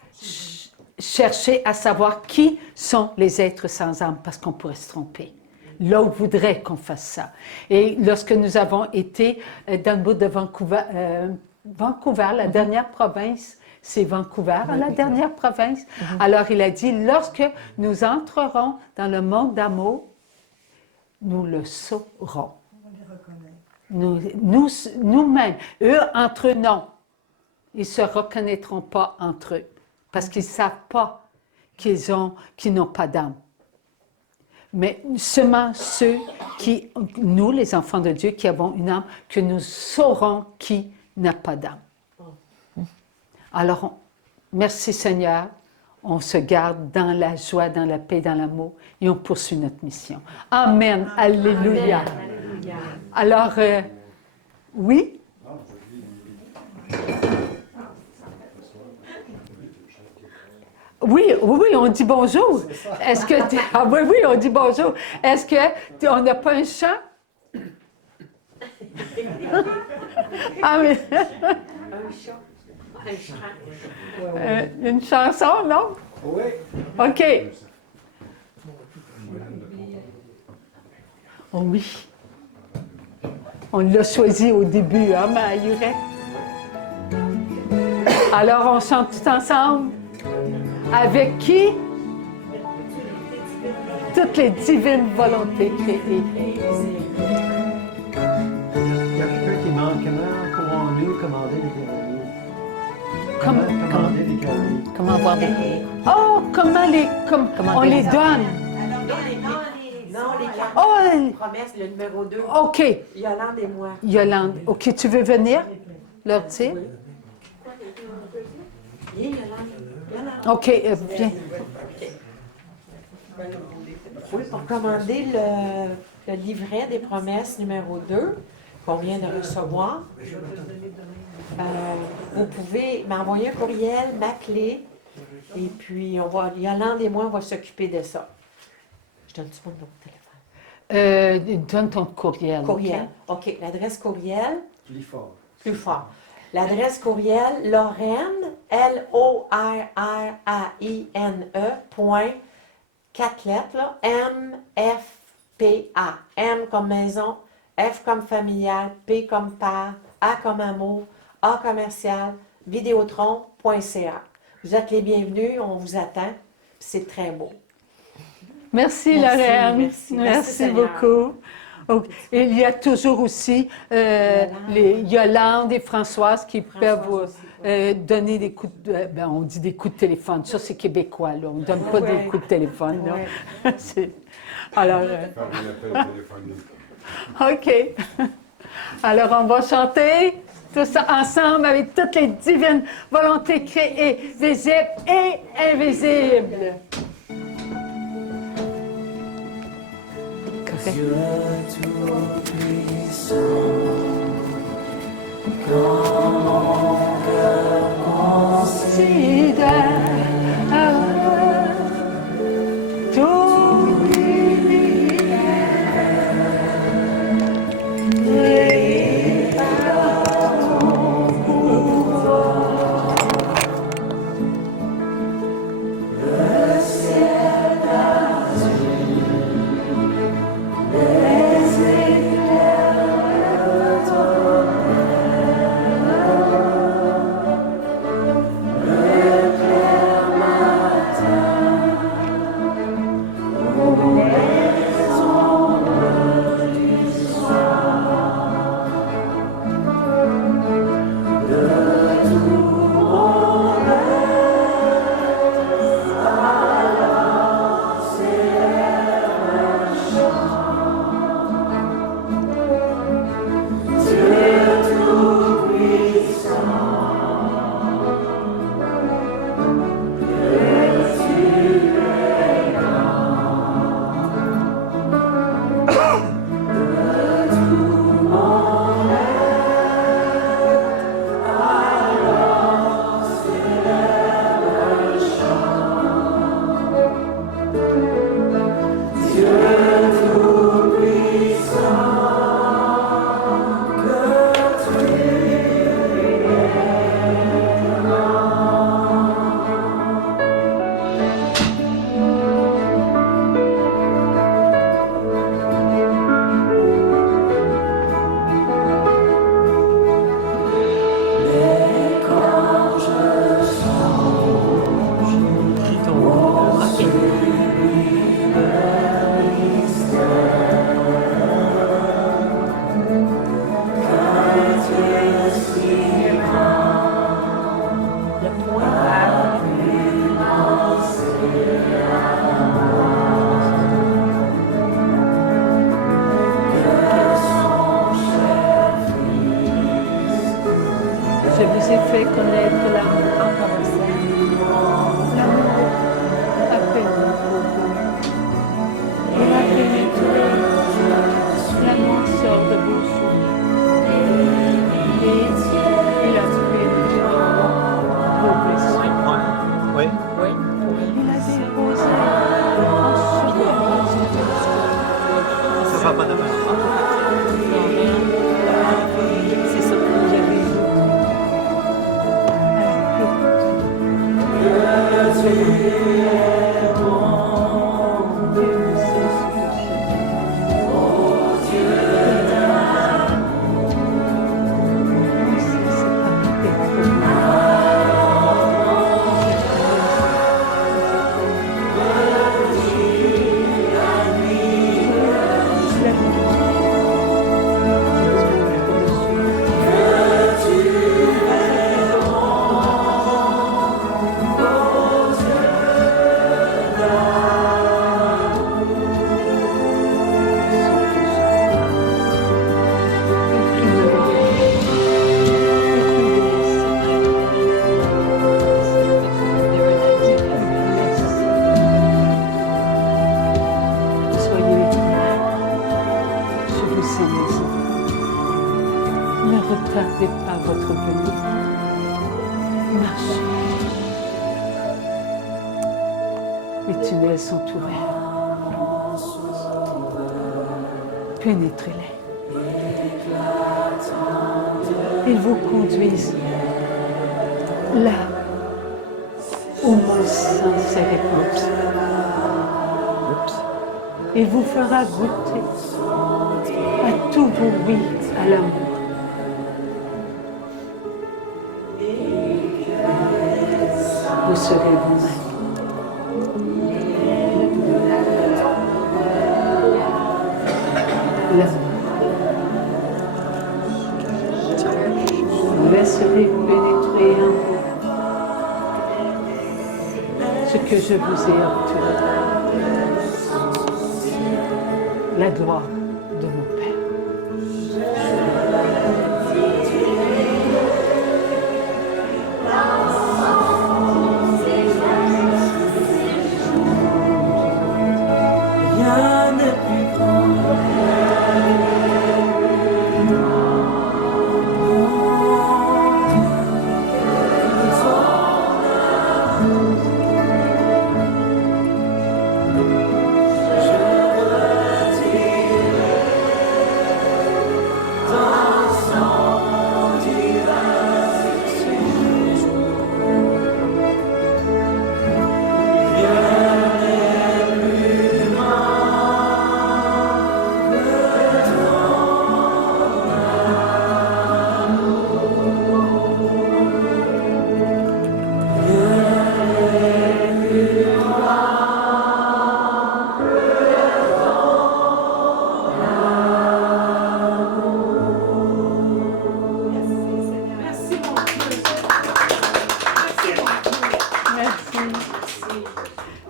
chercher à savoir qui sont les êtres sans âme, parce qu'on pourrait se tromper. L'autre voudrait qu'on fasse ça. Et lorsque nous avons été dans le bout de Vancouver, la dernière province, c'est Vancouver, la dernière province. Alors il a dit, lorsque nous entrerons dans le monde d'amour, nous le saurons. Nous-mêmes, eux, entre eux, non. Ils ne se reconnaîtront pas entre eux, parce qu'ils ne savent pas qu'ils n'ont pas d'âme. Mais seulement ceux qui, nous, les enfants de Dieu, qui avons une âme, que nous saurons qui n'a pas d'âme. Alors, merci Seigneur, on se garde dans la joie, dans la paix, dans l'amour, et on poursuit notre mission. Amen. Alléluia. Alléluia. Alors, oui? Oui, on dit bonjour. Est-ce que oui, on dit bonjour. Est-ce que on n'a pas un chant? Ah, mais... Un chant. Une chanson, non? Oui. OK. Oh oui. On l'a choisi au début, hein, Maïurette? Alors, on chante tout ensemble. Avec qui? Toutes les divines volontés créées. Il y a quelqu'un qui demande comment pourrons-nous commander des cadeaux? Commander des cadeaux? Comment avoir des... Oh, on les donne. Non, les cartes. Oh, Promesse, le numéro 2. OK. Yolande et moi. Yolande, OK, tu veux venir leur dire? Viens, Yolande. OK, viens. Oui, pour commander le livret des promesses numéro 2 qu'on vient de recevoir, vous pouvez m'envoyer un courriel, ma clé, et puis Yolande et moi, on va s'occuper de ça. Je donne-tu mon numéro de téléphone? Donne ton courriel. Courriel. OK. L'adresse courriel. Plus fort. Plus fort. L'adresse courriel, Lorraine, Lorraine, point, 4 lettres, là, MFPA. M comme maison, F comme familial, P comme père, A comme amour, A commercial, vidéotron.ca. Vous êtes les bienvenus, on vous attend. C'est très beau. Merci, Merci, Lorraine. merci. Merci, Seigneur. beaucoup. Donc, il y a toujours aussi les Yolande et Françoise qui peuvent vous donner des coups de... on dit des coups de téléphone. Ça, c'est québécois, là. On ne donne pas des coups de téléphone, là. Alors... Faire un appel téléphonique. OK. Alors, on va chanter tout ça ensemble avec toutes les divines volontés créées, visibles et invisibles. Tout l'univers créé par ton pouvoir. Le ciel d'azur, les éclairs de ton le clair matin, où les ombres du soir, de tout mon être, alors s'élève un chant. Dieu tout-puissant, Je vous ai fait connaître l'amour incarcéré. L'amour appelé il a pénétré la morsure de vos joues. Et il a tué vos blessures. Oui. Il a déposé en sueur Ça sera pas demain. c'est ce que vous avez dit. Soyez je vous aime. Ne retardez pas votre venue. Marchez. Les tunnels sont ouverts. Pénétrez-les. Ils vous conduisent là où mon sang s'est répandu. Il vous fera goûter à tous vos oui à l'amour. Vous serez vous-même. Laisserez pénétrer en vous ce que je vous ai obtenu. La gloire de mon Père.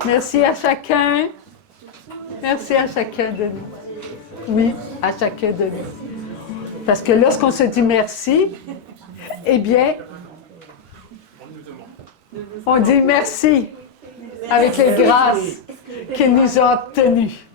Merci à chacun. Merci à chacun de nous. Oui, à chacun de nous. Parce que lorsqu'on se dit merci, eh bien, on dit merci avec les grâces qu'il nous a obtenues.